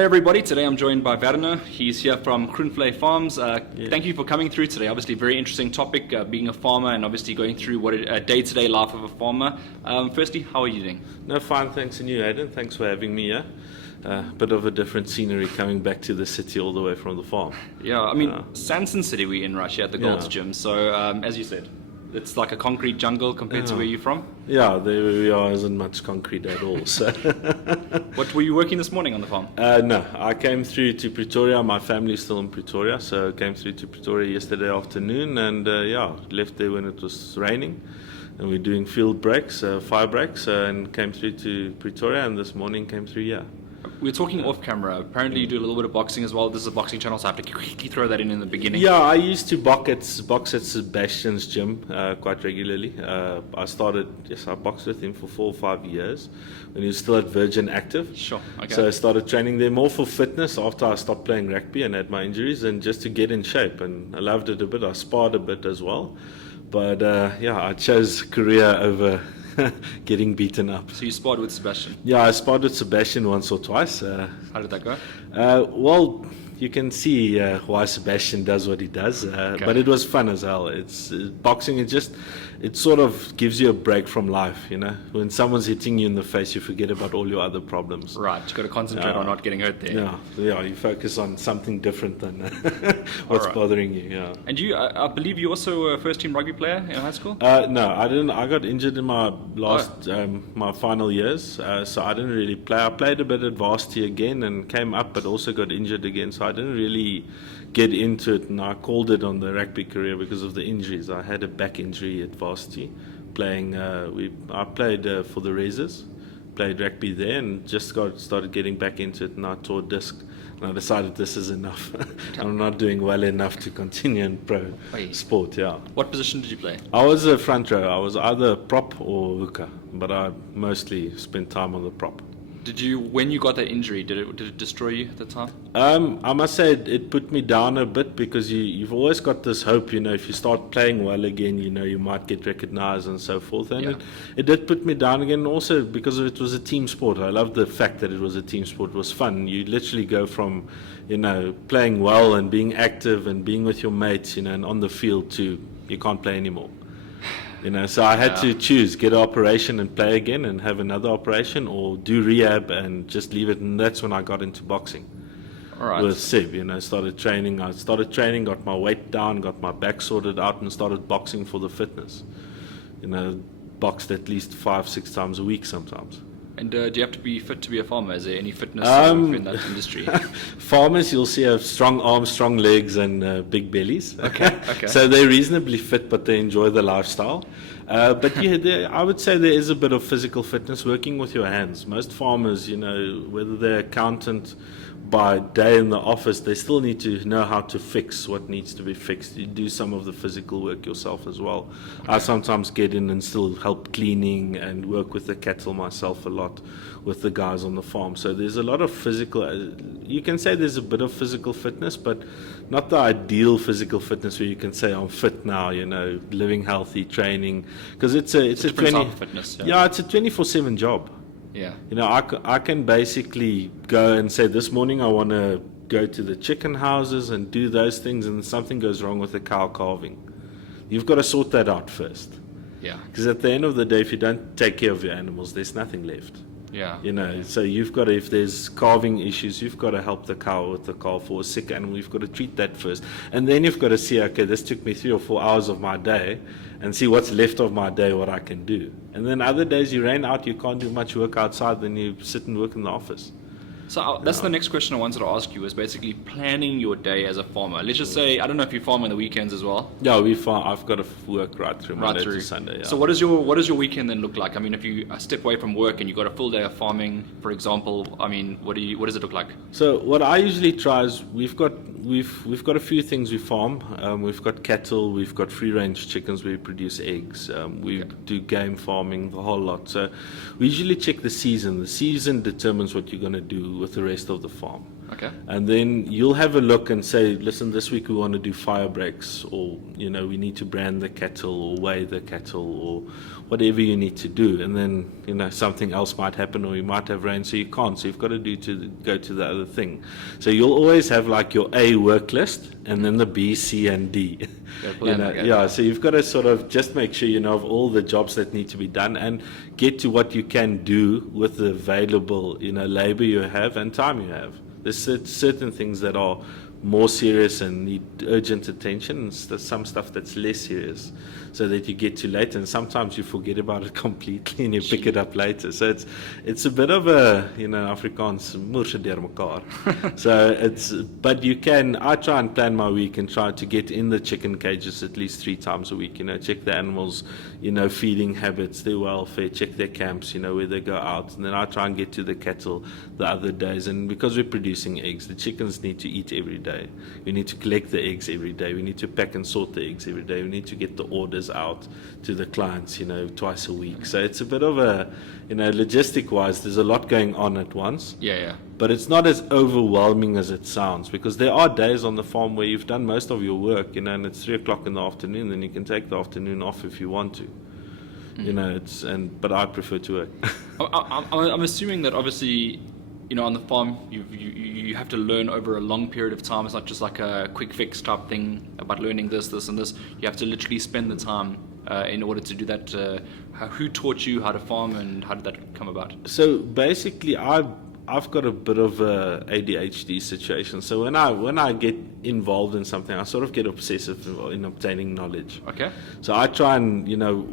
Hello everybody, today I'm joined by Werner. He's here from Groenvlei Farms. Thank you for coming through today. Obviously very interesting topic, being a farmer and obviously going through what a day-to-day life of a farmer. Firstly, how are you doing? No, fine, thanks, and you, Aidan. Thanks for having me here. Bit of a different scenery coming back to the city all the way from the farm. Yeah, I mean, Sanson City we're in Russia at the Gold's Gym, so as you said, it's like a concrete jungle compared to where you're from? Yeah, there we are, isn't much concrete at all. So. What were you working this morning on the farm? No, I came through to Pretoria. My family's still in Pretoria, so I came through to Pretoria yesterday afternoon and left there when it was raining. And we're doing field breaks, fire breaks, and came through to Pretoria, and this morning came through here. We're talking off camera. Apparently you do a little bit of boxing as well. This is a boxing channel, so I have to quickly throw that in the beginning. Yeah, I used to box at Sebastian's gym quite regularly. I boxed with him for 4 or 5 years when he was still at Virgin Active. Sure, okay. So I started training there more for fitness after I stopped playing rugby and had my injuries, and just to get in shape. And I loved it a bit. I sparred a bit as well. But I chose career over getting beaten up. So you sparred with Sebastian? Yeah, I sparred with Sebastian once or twice. How did that go? Well, you can see why Sebastian does what he does, but it was fun as hell. It's boxing. It sort of gives you a break from life. You know, when someone's hitting you in the face, you forget about all your other problems. Right, you got to concentrate on not getting hurt there. Yeah, you focus on something different than what's bothering you. Yeah. And you, I believe you also were a first-team rugby player in high school? No, I didn't. I got injured in my my final years, so I didn't really play. I played a bit at varsity again and came up, but also got injured again. So I didn't really get into it, and I called it on the rugby career because of the injuries. I had a back injury at varsity playing. I played for the Razors, played rugby there, and just started getting back into it, and I tore a disc. And I decided this is enough. I'm not doing well enough to continue in pro sport. Yeah. What position did you play? I was a front row. I was either prop or hooker, but I mostly spent time on the prop. When you got that injury, did it destroy you at the time? I must say it put me down a bit, because you've always got this hope, if you start playing well again, you might get recognized and so forth. And it did put me down again, also because it was a team sport. I loved the fact that it was a team sport. It was fun. You literally go from, playing well and being active and being with your mates, and on the field to you can't play anymore. So I had to choose, get an operation and play again and have another operation, or do rehab and just leave it. And that's when I got into boxing. All right. With Seb, started training. I started training, got my weight down, got my back sorted out, and started boxing for the fitness. Boxed at least 5-6 times a week sometimes. And do you have to be fit to be a farmer? Is there any fitness in that industry? Farmers, you'll see, have strong arms, strong legs, and big bellies. Okay. So they're reasonably fit, but they enjoy the lifestyle. But I would say there is a bit of physical fitness working with your hands. Most farmers, whether they're accountant by day in the office, they still need to know how to fix what needs to be fixed. You do some of the physical work yourself as well. I sometimes get in and still help cleaning and work with the cattle myself a lot with the guys on the farm. So there's a lot of physical, you can say there's a bit of physical fitness, but not the ideal physical fitness where you can say I'm fit now, living healthy, training, because it's a it's a 20 fitness. Yeah, it's a 24/7 job. Yeah. I can basically go and say this morning I want to go to the chicken houses and do those things, and something goes wrong with the cow calving. You've got to sort that out first. Yeah. Because at the end of the day, if you don't take care of your animals, there's nothing left. Yeah. So you've got to, if there's calving issues, you've got to help the cow with the calf, or a sick animal, you've got to treat that first. And then you've got to see, okay, this took me 3 or 4 hours of my day, and see what's left of my day, what I can do. And then other days you rain out, you can't do much work outside, then you sit and work in the office. So that's the next question I wanted to ask you, is basically planning your day as a farmer. Let's just say, I don't know if you farm on the weekends as well. Yeah, I've got to work right through Monday to Sunday. Yeah. So what does your weekend then look like? I mean, if you step away from work and you've got a full day of farming, for example, I mean, what does it look like? So what I usually try is we've got a few things we farm. We've got cattle, we've got free range chickens, we produce eggs. We do game farming, the whole lot. So we usually check the season. The season determines what you're going to do with the rest of the farm. Okay. And then you'll have a look and say, listen, this week we want to do fire breaks, or, we need to brand the cattle or weigh the cattle or whatever you need to do. And then, something else might happen, or you might have rain, so you can't. So you've got to go to the other thing. So you'll always have like your A work list and then the B, C, and D. So you've got to sort of just make sure you know of all the jobs that need to be done and get to what you can do with the available, labor you have and time you have. There's certain things that are more serious and need urgent attention, and there's some stuff that's less serious, so that you get to later, and sometimes you forget about it completely and you pick it up later. So it's a bit of a, Afrikaans moerse deur mekaar. But I try and plan my week and try to get in the chicken cages at least 3 times a week, check the animals, feeding habits, their welfare, check their camps, where they go out, and then I try and get to the cattle the other days. And because we're producing eggs, the chickens need to eat every day. We need to collect the eggs every day. We need to pack and sort the eggs every day. We need to get the orders out to the clients, twice a week. So it's a bit of a, logistic-wise, there's a lot going on at once. Yeah. But it's not as overwhelming as it sounds, because there are days on the farm where you've done most of your work, and it's 3 o'clock in the afternoon, then you can take the afternoon off if you want to. But I prefer to work. I'm assuming that obviously, on the farm, you have to learn over a long period of time. It's not just like a quick fix type thing about learning this, and this. You have to literally spend the time in order to do that. Who taught you how to farm, and how did that come about? So basically, I've got a bit of a ADHD situation. So when I get involved in something, I sort of get obsessive in obtaining knowledge. Okay. So I try and,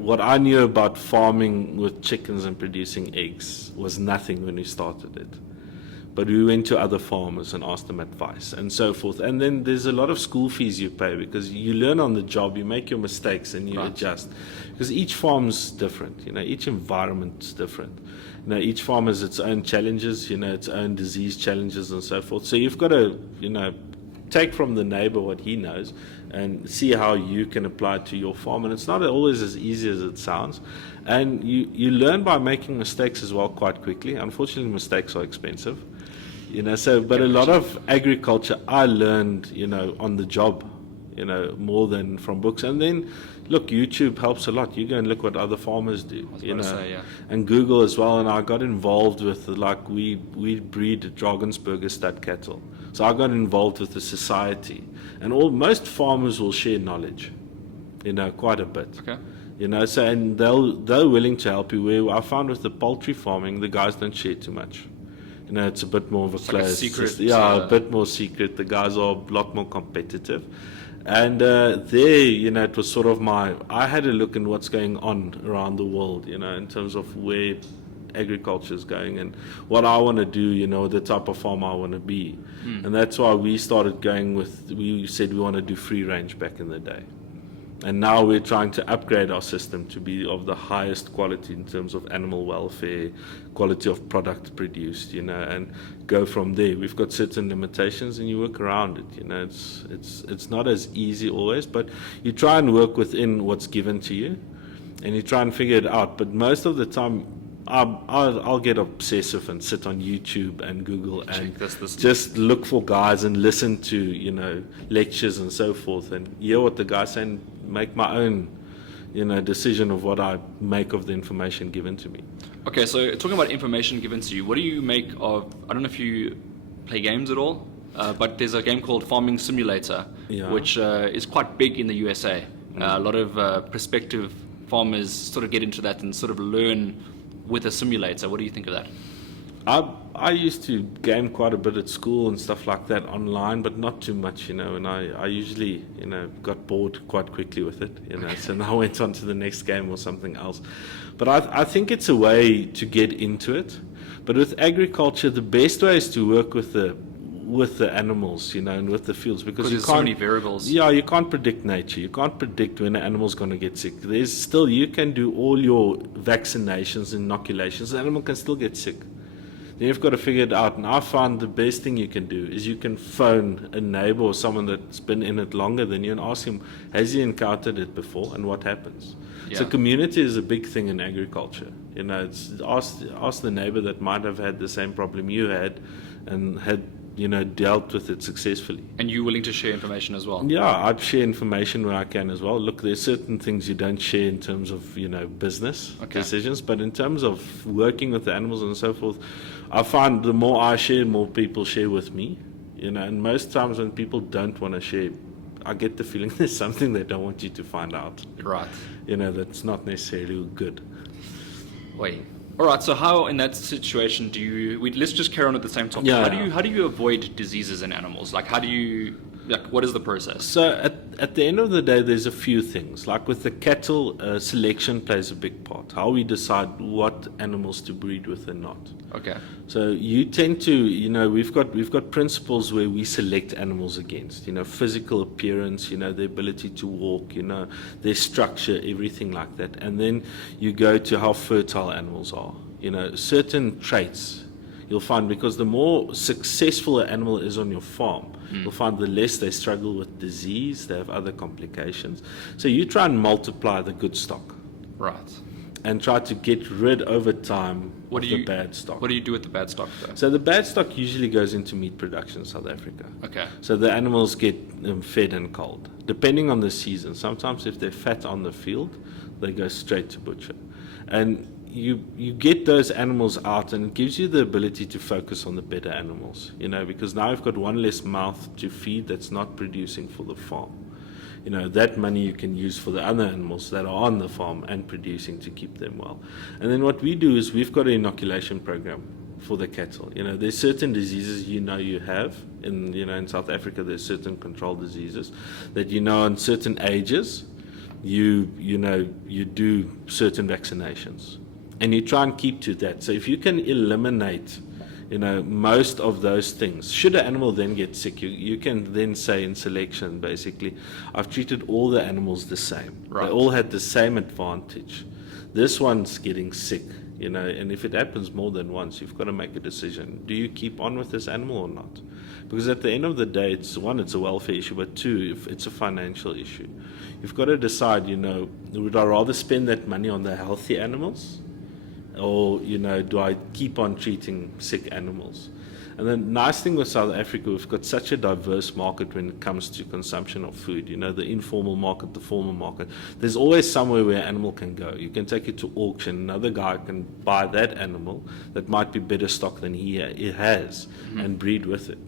what I knew about farming with chickens and producing eggs was nothing when we started it. But we went to other farmers and asked them advice and so forth. And then there's a lot of school fees you pay, because you learn on the job, you make your mistakes and you adjust. Because each farm's different, each environment's different. Each farm has its own challenges, its own disease challenges and so forth. So you've got to, take from the neighbor what he knows and see how you can apply it to your farm. And it's not always as easy as it sounds. And you learn by making mistakes as well quite quickly. Unfortunately, mistakes are expensive. But a lot of agriculture I learned, on the job, more than from books. And then, look, YouTube helps a lot. You go and look what other farmers do, and Google as well. And I got involved with, we breed Drakensberger stud cattle. So I got involved with the society, and most farmers will share knowledge, quite a bit. Okay. And they're willing to help you. Where I found with the poultry farming, the guys don't share too much. It's a bit more of a closed, like a secret. A bit more secret. The guys are a lot more competitive. And it was sort of I had a look in what's going on around the world, in terms of where agriculture is going and what I want to do, the type of farm I want to be. And that's why we started we said we want to do free range back in the day. And now we're trying to upgrade our system to be of the highest quality in terms of animal welfare, quality of product produced, and go from there. We've got certain limitations, and you work around it. It's not as easy always, but you try and work within what's given to you, and you try and figure it out. But most of the time, I'll get obsessive and sit on YouTube and Google and just look for guys and listen to lectures and so forth, and hear what the guys say and make my own decision of what I make of the information given to me. Okay, so talking about information given to you, what do you make of, I don't know if you play games at all, but there's a game called Farming Simulator, which is quite big in the USA. A lot of prospective farmers sort of get into that and sort of learn with a simulator. What do you think of that? I used to game quite a bit at school and stuff like that online, but not too much, and I usually, got bored quite quickly with it, so now I went on to the next game or something else. But I think it's a way to get into it. But with agriculture, the best way is to work with the animals, and with the fields, because you there's can't, so many variables. Yeah, you can't predict nature. You can't predict when an animal's going to get sick. You can do all your vaccinations, inoculations. The animal can still get sick. Then you've got to figure it out. And I found the best thing you can do is you can phone a neighbor or someone that's been in it longer than you and ask him, has he encountered it before, and what happens? Yeah. So community is a big thing in agriculture. It's ask the neighbor that might have had the same problem you had and had dealt with it successfully. And you're willing to share information as well? Yeah, I'd share information where I can as well. Look, there's certain things you don't share in terms of, business decisions, but in terms of working with the animals and so forth, I find the more I share, more people share with me, and most times when people don't want to share, I get the feeling there's something they don't want you to find out. Right. That's not necessarily good. Wait. All right. So how, in that situation, let's just carry on with the same topic. Yeah. How do you avoid diseases in animals? Like, what is the process? So at the end of the day, there's a few things. Like with the cattle, selection plays a big part. How we decide what animals to breed with and not. Okay. So you tend to, we've got principles where we select animals against, physical appearance, the ability to walk, their structure, everything like that. And then you go to how fertile animals are, certain traits you'll find, because the more successful an animal is on your farm, you'll find the less they struggle with disease, they have other complications. So you try and multiply the good stock. Right. And try to get rid over time of the bad stock. What do you do with the bad stock, though? So the bad stock usually goes into meat production in South Africa. Okay. So the animals get fed and culled, depending on the season. Sometimes if they're fat on the field, they go straight to butcher. And you get those animals out, and it gives you the ability to focus on the better animals, because now you've got one less mouth to feed that's not producing for the farm. That money you can use for the other animals that are on the farm and producing to keep them well. And then what we do is we've got an inoculation program for the cattle. There's certain diseases you have in South Africa. There's certain controlled diseases that on certain ages you do certain vaccinations, and you try and keep to that. So if you can eliminate most of those things, should an animal then get sick, you can then say in selection, basically, I've treated all the animals the same. Right. They all had the same advantage. This one's getting sick, and if it happens more than once, you've got to make a decision. Do you keep on with this animal or not? Because at the end of the day, it's a welfare issue, but two, it's a financial issue. You've got to decide, would I rather spend that money on the healthy animals, or do I keep on treating sick animals? And the nice thing with South Africa, we've got such a diverse market when it comes to consumption of food. The informal market, the formal market. There's always somewhere where an animal can go. You can take it to auction. Another guy can buy that animal that might be better stock than he has, and breed with it.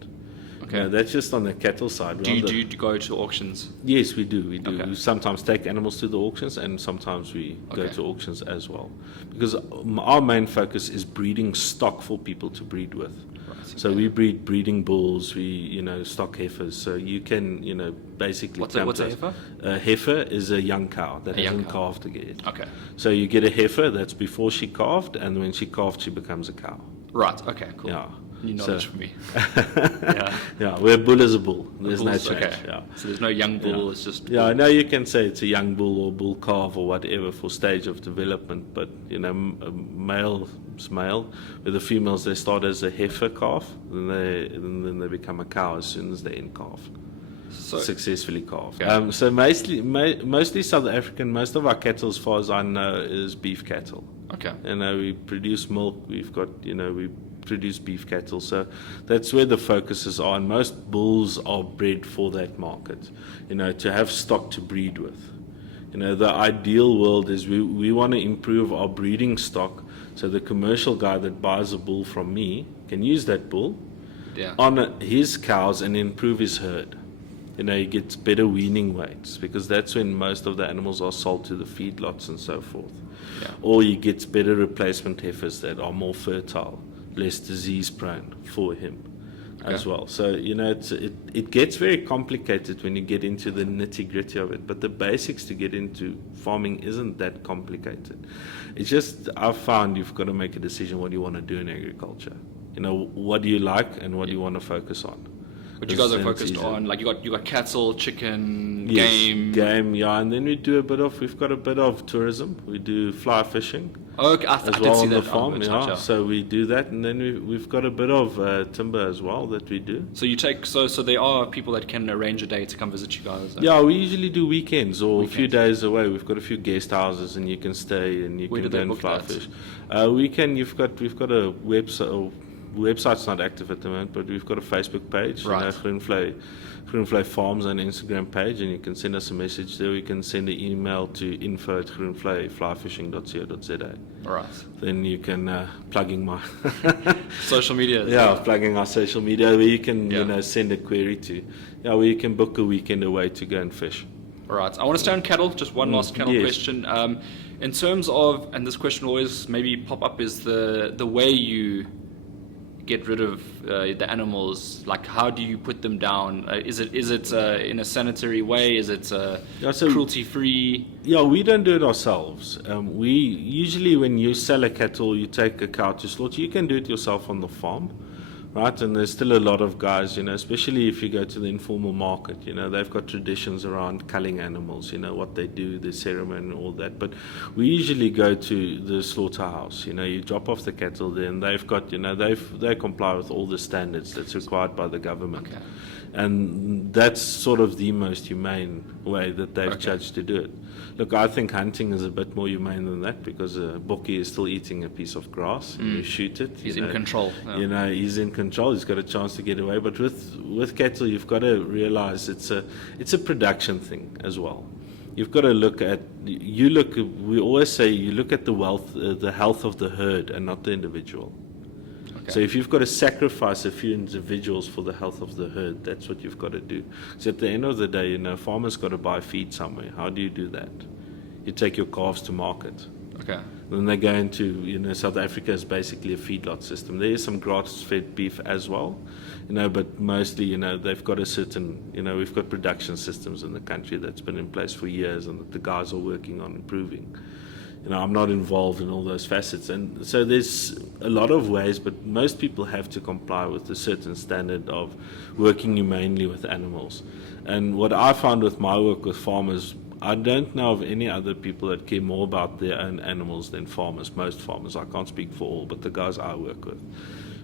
Okay. That's just on the cattle side. Do you go to auctions? Yes, we do. Okay. We sometimes take animals to the auctions, and sometimes we go to auctions as well. Because our main focus is breeding stock for people to breed with. Right. So we breed breeding bulls, we stock heifers. So you can basically. What's a heifer? A heifer is a young cow that hasn't calved yet. Okay. So you get a heifer that's before she calved, and when she calved, she becomes a cow. Right. Okay. Cool. Yeah. New knowledge for me. Yeah, where a bull is a bull. There's no change. Okay. Yeah. So there's no young bull, it's just... Yeah, I know you can say it's a young bull or bull calf or whatever for stage of development, but, a male's male. With the females, they start as a heifer calf, and then they become a cow as soon as they're in calf. Successfully calved. Okay. So mostly South African, most of our cattle, as far as I know, is beef cattle. Okay. We produce milk, we've got, we produce beef cattle, so that's where the focus is on. Most bulls are bred for that market, to have stock to breed with. The ideal world is we want to improve our breeding stock, so the commercial guy that buys a bull from me can use that bull on his cows and improve his herd. He gets better weaning weights, because that's when most of the animals are sold to the feedlots and so forth. Yeah. Or he gets better replacement heifers that are more fertile, less disease prone for him as well. So, it gets very complicated when you get into the nitty gritty of it, but the basics to get into farming isn't that complicated. It's just, I've found you've got to make a decision what you want to do in agriculture. What do you like and what do you want to focus on? But you guys are focused on, like, you got cattle, chicken, yes, game, and then we've got a bit of tourism. We do fly fishing. Oh, okay. I as did well see on that the farm, on the website, So we do that, and then we've got a bit of timber as well that we do. So you take so there are people that can arrange a day to come visit you guys. Yeah, we usually do weekends or a few days away. We've got a few guest houses, and you can stay and you can go and fly fish. We've got a website. website's not active at the moment, but we've got a Facebook page, Right. Groenvlei Farms and Instagram page, and you can send us a message there. You can send an email to info@groenvleiflyfishing.co.za. All right. Then you can plugging my Social media. plugging our social media where you can Yeah. send a query to, where you can book a weekend away to go and fish. All right. I want to stay on cattle. Just one last cattle yes. question. In terms of, and this question will always maybe pop up, is the way you get rid of the animals. Like, how do you put them down? Is it in a sanitary way? Is it cruelty free? Yeah, we don't do it ourselves. We usually, when you sell a cattle, you take a cow to slaughter, you can do it yourself on the farm, right? And there's still a lot of guys, especially if you go to the informal market, they've got traditions around culling animals, what they do, the ceremony and all that. But we usually go to the slaughterhouse, you drop off the cattle there, and they've got, they comply with all the standards that's required by the government. Okay. And that's sort of the most humane way that they've judged to do it. Look, I think hunting is a bit more humane than that, because a bokkie is still eating a piece of grass and you shoot it. He's in control. Yeah. He's in control. He's got a chance to get away. But with cattle, you've got to realize it's a production thing as well. You've got to we always say you look at the health of the herd and not the individual. Okay. So if you've got to sacrifice a few individuals for the health of the herd, that's what you've got to do. So at the end of the day, farmers got to buy feed somewhere. How do you do that? You take your calves to market. Okay. Then they go into, South Africa is basically a feedlot system. There is some grass-fed beef as well, but mostly, they've got a certain, we've got production systems in the country that's been in place for years and that the guys are working on improving. I'm not involved in all those facets. And so there's a lot of ways, but most people have to comply with a certain standard of working humanely with animals. And what I found with my work with farmers, I don't know of any other people that care more about their own animals than farmers, most farmers. I can't speak for all, but the guys I work with.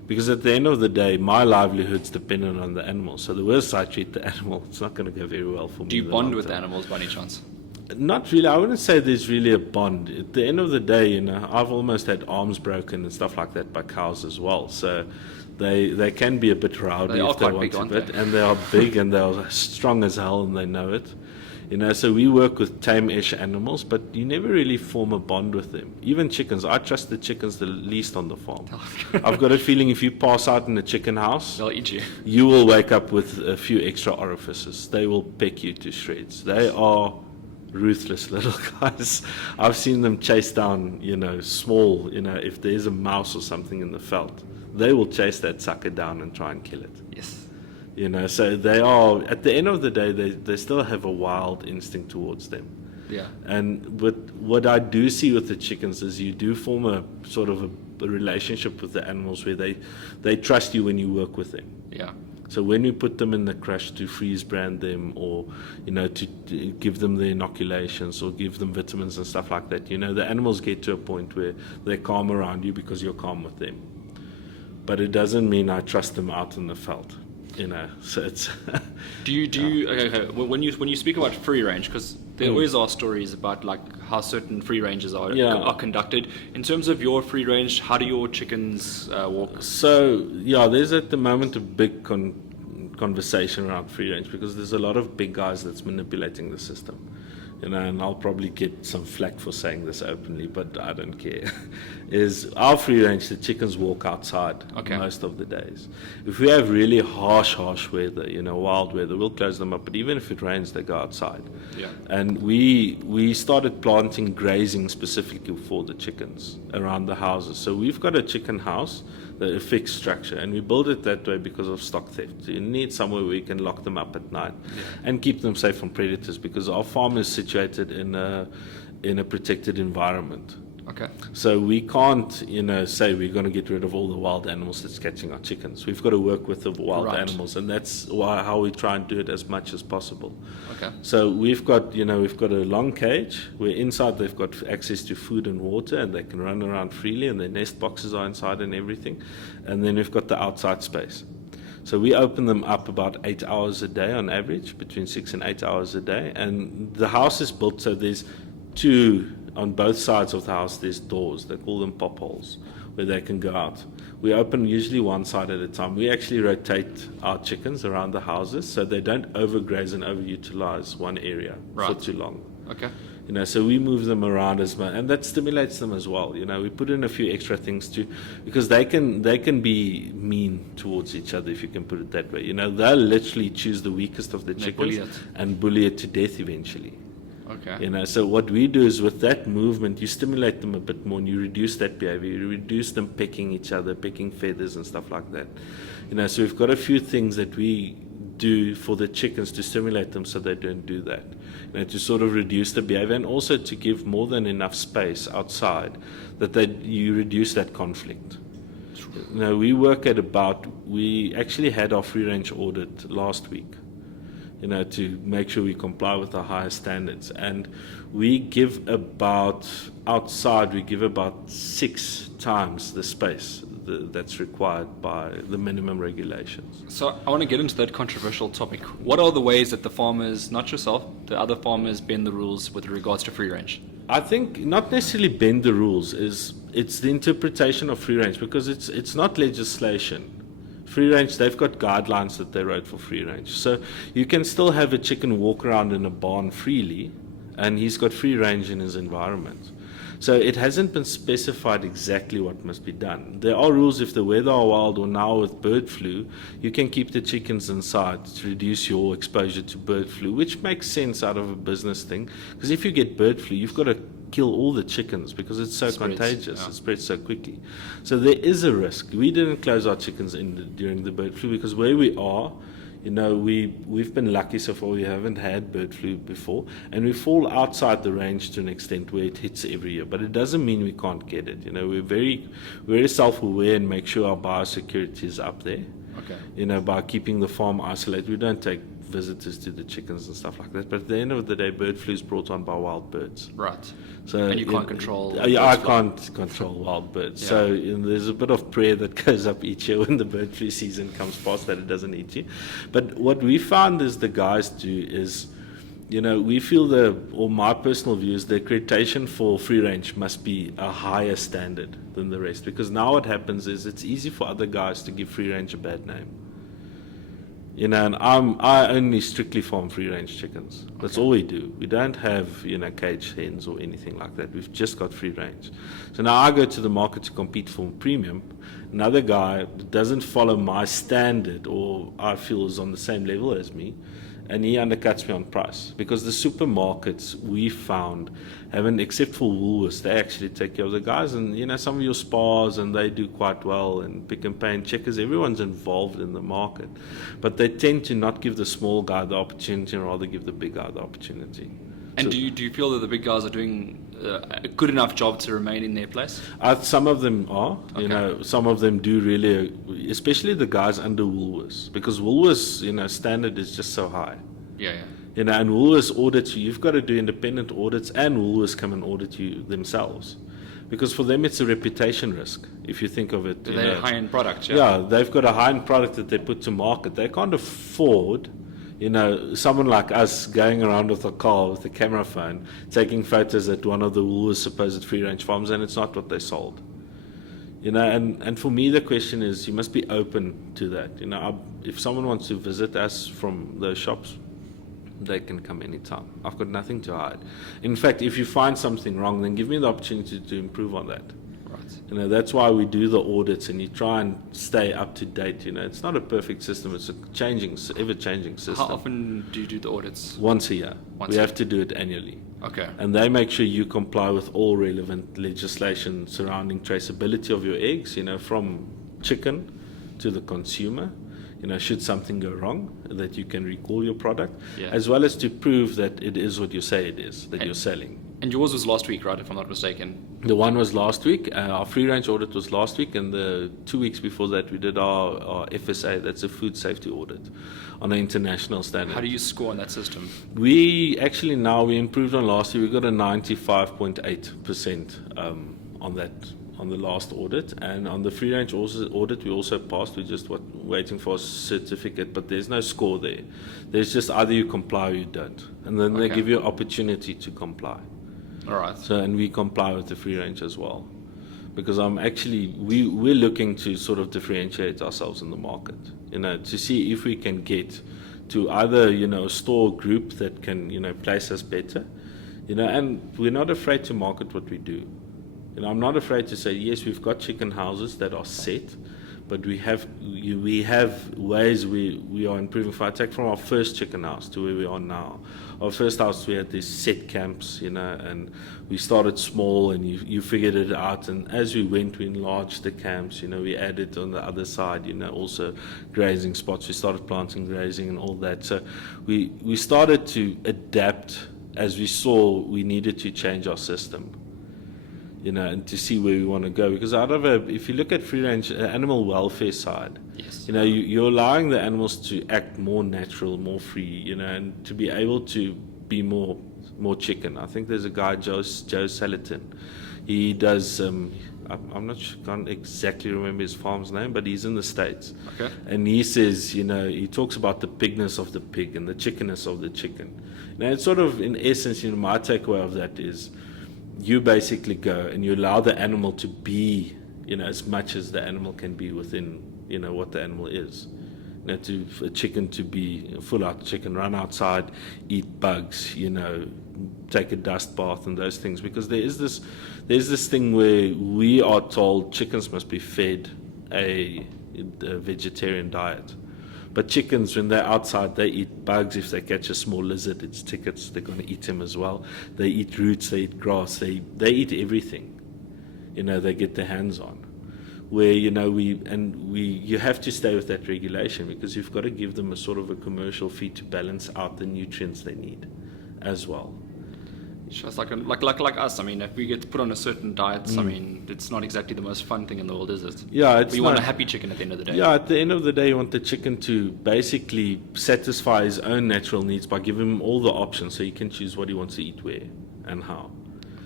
Because at the end of the day, my livelihood's dependent on the animals. So the worse I treat the animal, it's not going to go very well for me. Do you bond with animals by any chance? Not really. I wouldn't say there's really a bond. At the end of the day, I've almost had arms broken and stuff like that by cows as well. So they can be a bit rowdy if they want to bit, and they are big and they're strong as hell and they know it. So we work with tame-ish animals, but you never really form a bond with them. Even chickens, I trust the chickens the least on the farm. I've got a feeling if you pass out in a chicken house, they'll eat you. You will wake up with a few extra orifices. They will peck you to shreds. They are ruthless little guys. I've seen them chase down, small, if there's a mouse or something in the veld, they will chase that sucker down and try and kill it. Yes. So they are, at the end of the day, they still have a wild instinct towards them. Yeah. And what I do see with the chickens is you do form a sort of a relationship with the animals where they trust you when you work with them. Yeah. So when we put them in the crush to freeze brand them, or to give them the inoculations or give them vitamins and stuff like that, the animals get to a point where they're calm around you because you're calm with them. But it doesn't mean I trust them out in the veld. So it's. Do you okay? When you speak about free range, because there always are stories about like how certain free ranges are conducted. In terms of your free range, how do your chickens walk? So there's at the moment a big conversation around free range, because there's a lot of big guys that's manipulating the system. And I'll probably get some flack for saying this openly, but I don't care. Is our free range, the chickens walk outside most of the days. If we have really harsh weather, wild weather, we'll close them up. But even if it rains, they go outside. Yeah. And we started planting grazing specifically for the chickens around the houses. So we've got a chicken house, a fixed structure, and we build it that way because of stock theft. You need somewhere where you can lock them up at night and keep them safe from predators, because our farm is situated in a protected environment. Okay. So we can't, say we're going to get rid of all the wild animals that's catching our chickens. We've got to work with the wild animals, and that's how we try and do it as much as possible. Okay. So we've got a long cage where inside they've got access to food and water, and they can run around freely, and their nest boxes are inside and everything. And then we've got the outside space. So we open them up about 8 hours a day on average, between 6 and 8 hours a day. And the house is built so there's two, on both sides of the house, there's doors. They call them pop holes. where they can go out. We open usually one side at a time. We actually rotate our chickens around the houses so they don't overgraze and overutilize one area for too long. Okay. So we move them around as much, and that stimulates them as well. We put in a few extra things too, because they can be mean towards each other, if you can put it that way. They'll literally choose the weakest of the chickens and bully it to death eventually. Okay. So what we do is, with that movement, you stimulate them a bit more and you reduce that behavior. You reduce them pecking each other, pecking feathers and stuff like that. So we've got a few things that we do for the chickens to stimulate them so they don't do that. To sort of reduce the behavior, and also to give more than enough space outside that you reduce that conflict. We actually had our free range audit last week, to make sure we comply with the higher standards. And we give about 6 times the space that's required by the minimum regulations. So I want to get into that controversial topic. What are the ways that the farmers, not yourself, the other farmers, bend the rules with regards to free range? I think not necessarily bend the rules, it's the interpretation of free range, because it's not legislation. Free range, they've got guidelines that they wrote for free range. So you can still have a chicken walk around in a barn freely, and he's got free range in his environment. So it hasn't been specified exactly what must be done. There are rules if the weather are wild, or now with bird flu, you can keep the chickens inside to reduce your exposure to bird flu, which makes sense out of a business thing. Because if you get bird flu, you've got to kill all the chickens because it's so contagious. Yeah. It spreads so quickly. So there is a risk. We didn't close our chickens during the bird flu because where we are, we've been lucky so far. We haven't had bird flu before, and we fall outside the range to an extent where it hits every year. But it doesn't mean we can't get it. We're very self-aware and make sure our biosecurity is up there. Okay. By keeping the farm isolated. We don't take visitors to the chickens and stuff like that. But at the end of the day, bird flu is brought on by wild birds. Right. So and you can't control. I can't control wild birds. Yeah. So there's a bit of prayer that goes up each year when the bird flu season comes past that it doesn't eat you. But what we found is the guys do is, we feel my personal view is the accreditation for free range must be a higher standard than the rest, because now what happens is it's easy for other guys to give free range a bad name. And I only strictly farm free range chickens. That's all we do. We don't have caged hens or anything like that. We've just got free range. So now I go to the market to compete for premium. Another guy doesn't follow my standard, or I feel is on the same level as me, and he undercuts me on price, because the supermarkets we found haven't, except for Woolworths, they actually take care of the guys, and some of your Spars, and they do quite well, and Pick and Pay and Checkers, everyone's involved in the market, but they tend to not give the small guy the opportunity and rather give the big guy the opportunity. And do you feel that the big guys are doing a good enough job to remain in their place? Some of them are. Some of them do really, especially the guys under Woolworths, because Woolworths, standard is just so high. Yeah. And Woolworths audits you. You've got to do independent audits, and Woolworths come and audit you themselves, because for them it's a reputation risk. If you think of it, they're a high-end product. Yeah, they've got a high-end product that they put to market. They can't afford someone like us going around with a car with a camera phone, taking photos at one of the Woolworths supposed free-range farms, and it's not what they sold. And for me, the question is, you must be open to that. If someone wants to visit us from those shops, they can come anytime. I've got nothing to hide. In fact, if you find something wrong, then give me the opportunity to improve on that. Right. That's why we do the audits, and you try and stay up to date. It's not a perfect system. It's a ever-changing system. How often do you do the audits? Once a year. We have to do it annually. Okay. And they make sure you comply with all relevant legislation surrounding traceability of your eggs, from chicken to the consumer. Should something go wrong, that you can recall your product, as well as to prove that it is what you say it is, that you're selling. And yours was last week, right, if I'm not mistaken? The one was last week. Our free range audit was last week, and the 2 weeks before that we did our FSA, that's a food safety audit on an international standard. How do you score on that system? We improved on last year. We got a 95.8% on the last audit, and on the free range audit we also passed. We're just waiting for a certificate, but there's no score there. There's just either you comply or you don't, and then they give you an opportunity to comply. All right. So, and we comply with the free range as well. because we're looking to sort of differentiate ourselves in the market, to see if we can get to either, a store group that can, place us better, and we're not afraid to market what we do. I'm not afraid to say, yes, we've got chicken houses that are set, but we have ways we are improving. If I take from our first chicken house to where we are now, our first house we had these set camps, and we started small, and you figured it out. And as we went, we enlarged the camps. We added on the other side, also grazing spots. We started planting grazing and all that. So we started to adapt as we saw we needed to change our system. And to see where we want to go. Because if you look at free range animal welfare side, yes, you're allowing the animals to act more natural, more free, and to be able to be more chicken. I think there's a guy, Joe Salatin. He does. I'm not sure, can't exactly remember his farm's name, but he's in the States. Okay. And he says, he talks about the pigness of the pig and the chickenness of the chicken. Now, it's sort of, in essence, my takeaway of that is, you basically go and you allow the animal to be, as much as the animal can be within, what the animal is. A chicken to be a full-out chicken, run outside, eat bugs, take a dust bath and those things. Because there's this thing where we are told chickens must be fed a vegetarian diet. But chickens, when they're outside, they eat bugs. If they catch a small lizard, it's tickets. They're going to eat him as well. They eat roots. They eat grass. They eat everything. They get their hands on. Where you have to stay with that regulation, because you've got to give them a sort of a commercial feed to balance out the nutrients they need, as well. It's like us. I mean, if we get put on a certain diet, I mean, it's not exactly the most fun thing in the world, is it? Yeah, we want a happy chicken at the end of the day. Yeah, at the end of the day, you want the chicken to basically satisfy his own natural needs by giving him all the options, so he can choose what he wants to eat, where, and how.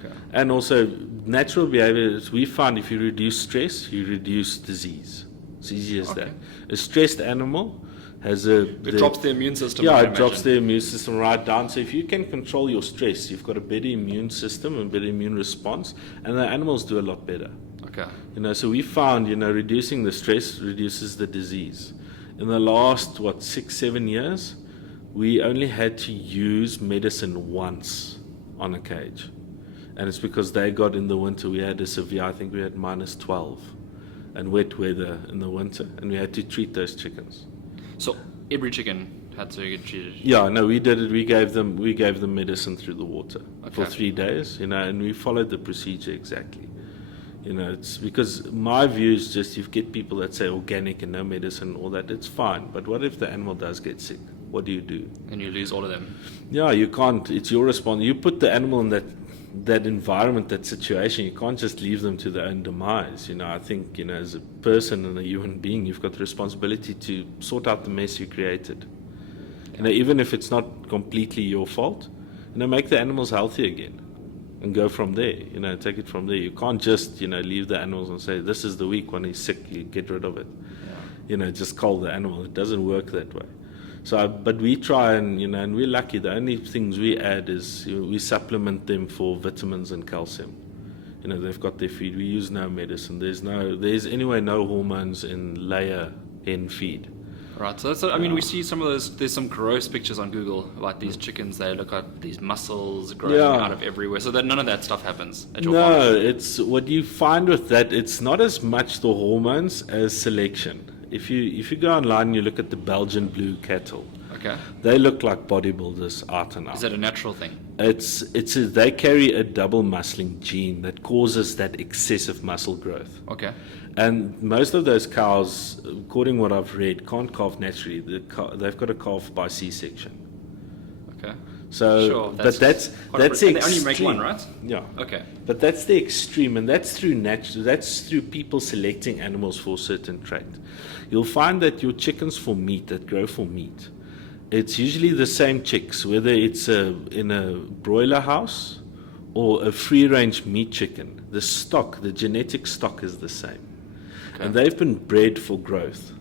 Okay. And also, natural behaviors, we find if you reduce stress, you reduce disease. It's easy as that. A stressed animal it drops the immune system. Yeah, it drops the immune system right down. So if you can control your stress, you've got a better immune system and better immune response, and the animals do a lot better. Okay. So we found, reducing the stress reduces the disease. In the last, 6-7 years, we only had to use medicine once on a cage. And it's because they got in the winter, we had a severe, I think we had -12 and wet weather in the winter, and we had to treat those chickens. So every chicken had to get treated? Yeah, no, we did it. We gave them medicine through the water for 3 days, and we followed the procedure exactly. It's because my view is just, you get people that say organic and no medicine and all that, it's fine. But what if the animal does get sick? What do you do? And you lose all of them. Yeah, you can't. It's your response. You put the animal in that environment, that situation. You can't just leave them to their own demise. I think, as a person and a human being, you've got the responsibility to sort out the mess you created. Even if it's not completely your fault, make the animals healthy again and go from there. Take it from there. You can't just, leave the animals and say, this is the week, when he's sick, you get rid of it. Yeah. Just cull the animal. It doesn't work that way. But we try and we're lucky. The only things we add is we supplement them for vitamins and calcium. They've got their feed. We use no medicine. There's anyway no hormones in layer hen feed. Right. So I mean, we see some of those. There's some gross pictures on Google about these chickens. They look like these muscles growing out of everywhere. So that none of that stuff happens at your farm. No, it's what you find with that. It's not as much the hormones as selection. If you go online and you look at the Belgian blue cattle, okay, they look like bodybuilders out and out. Is that a natural thing? They carry a double muscling gene that causes that excessive muscle growth. Okay. And most of those cows, according to what I've read, can't calve naturally. They've got to calve by C-section. Okay. So, sure, but that's the extreme. They only make one, right? Yeah. Okay. But that's the extreme, and that's through people selecting animals for a certain trait. You'll find that your chickens that grow for meat, it's usually the same chicks, whether it's in a broiler house or a free-range meat chicken. The genetic stock is the same, and they've been bred for growth.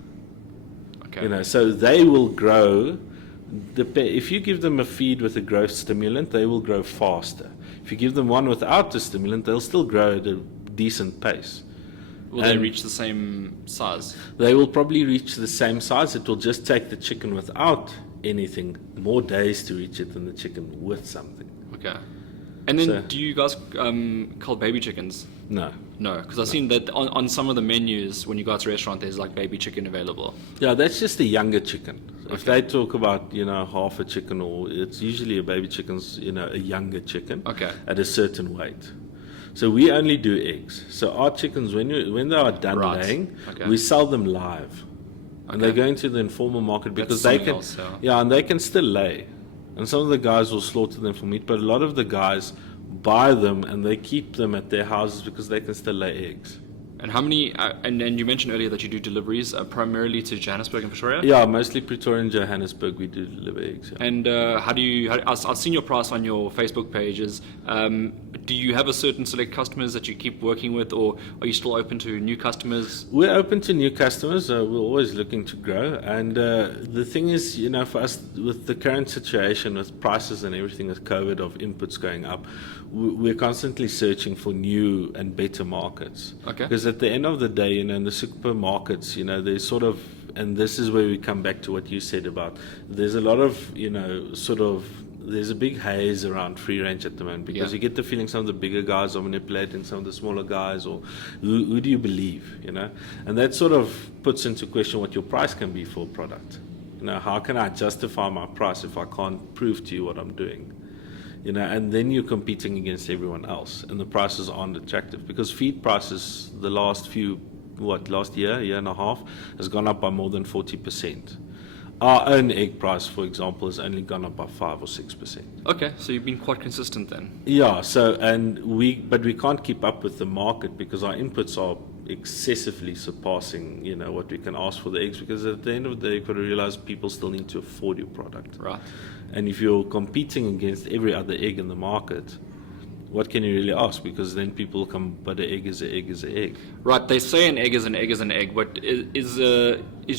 Okay. So they will grow. If you give them a feed with a growth stimulant, they will grow faster. If you give them one without the stimulant, they'll still grow at a decent pace. Will they reach the same size? They will probably reach the same size. It will just take the chicken without anything more days to reach it than the chicken with something. Okay. And then So- do you guys cull baby chickens? No. No, because I've seen that on some of the menus when you go to a restaurant, there's like baby chicken available. Yeah, that's just a younger chicken. If they talk about, half a chicken, or it's usually a baby chicken's, a younger chicken Okay. at a certain weight. So we only do eggs. So our chickens, when they are done Right. laying, Okay. we sell them live. And they Okay. go into the informal market because That's they something can, else, yeah. and they can still lay. And some of the guys will slaughter them for meat, but a lot of the guys buy them and they keep them at their houses because they can still lay eggs. And how many? And then you mentioned earlier that you do deliveries primarily to Johannesburg and Pretoria. Yeah, mostly Pretoria and Johannesburg we do deliver eggs. Yeah. And I've seen your price on your Facebook pages. Do you have a certain select customers that you keep working with, or are you still open to new customers? We're open to new customers. We're always looking to grow. And the thing is, for us, with the current situation, with prices and everything, with COVID, of inputs going up, we're constantly searching for new and better markets. Okay. Because at the end of the day, in the supermarkets, there's sort of, and this is where we come back to what you said about, there's a lot of, there's a big haze around free range at the moment, because Yeah. you get the feeling some of the bigger guys are manipulating some of the smaller guys, or who do you believe, And that sort of puts into question what your price can be for a product. How can I justify my price if I can't prove to you what I'm doing? And then you're competing against everyone else, and the prices aren't attractive, because feed prices the last year and a half, has gone up by more than 40%. Our own egg price, for example, has only gone up by 5 or 6%. Okay, so you've been quite consistent then. Yeah, but we can't keep up with the market because our inputs are excessively surpassing, what we can ask for the eggs, because at the end of the day, you've got to realize people still need to afford your product. Right. And if you're competing against every other egg in the market, what can you really ask? Because then people come, but an egg is an egg is an egg. Right, they say an egg is an egg is an egg, but is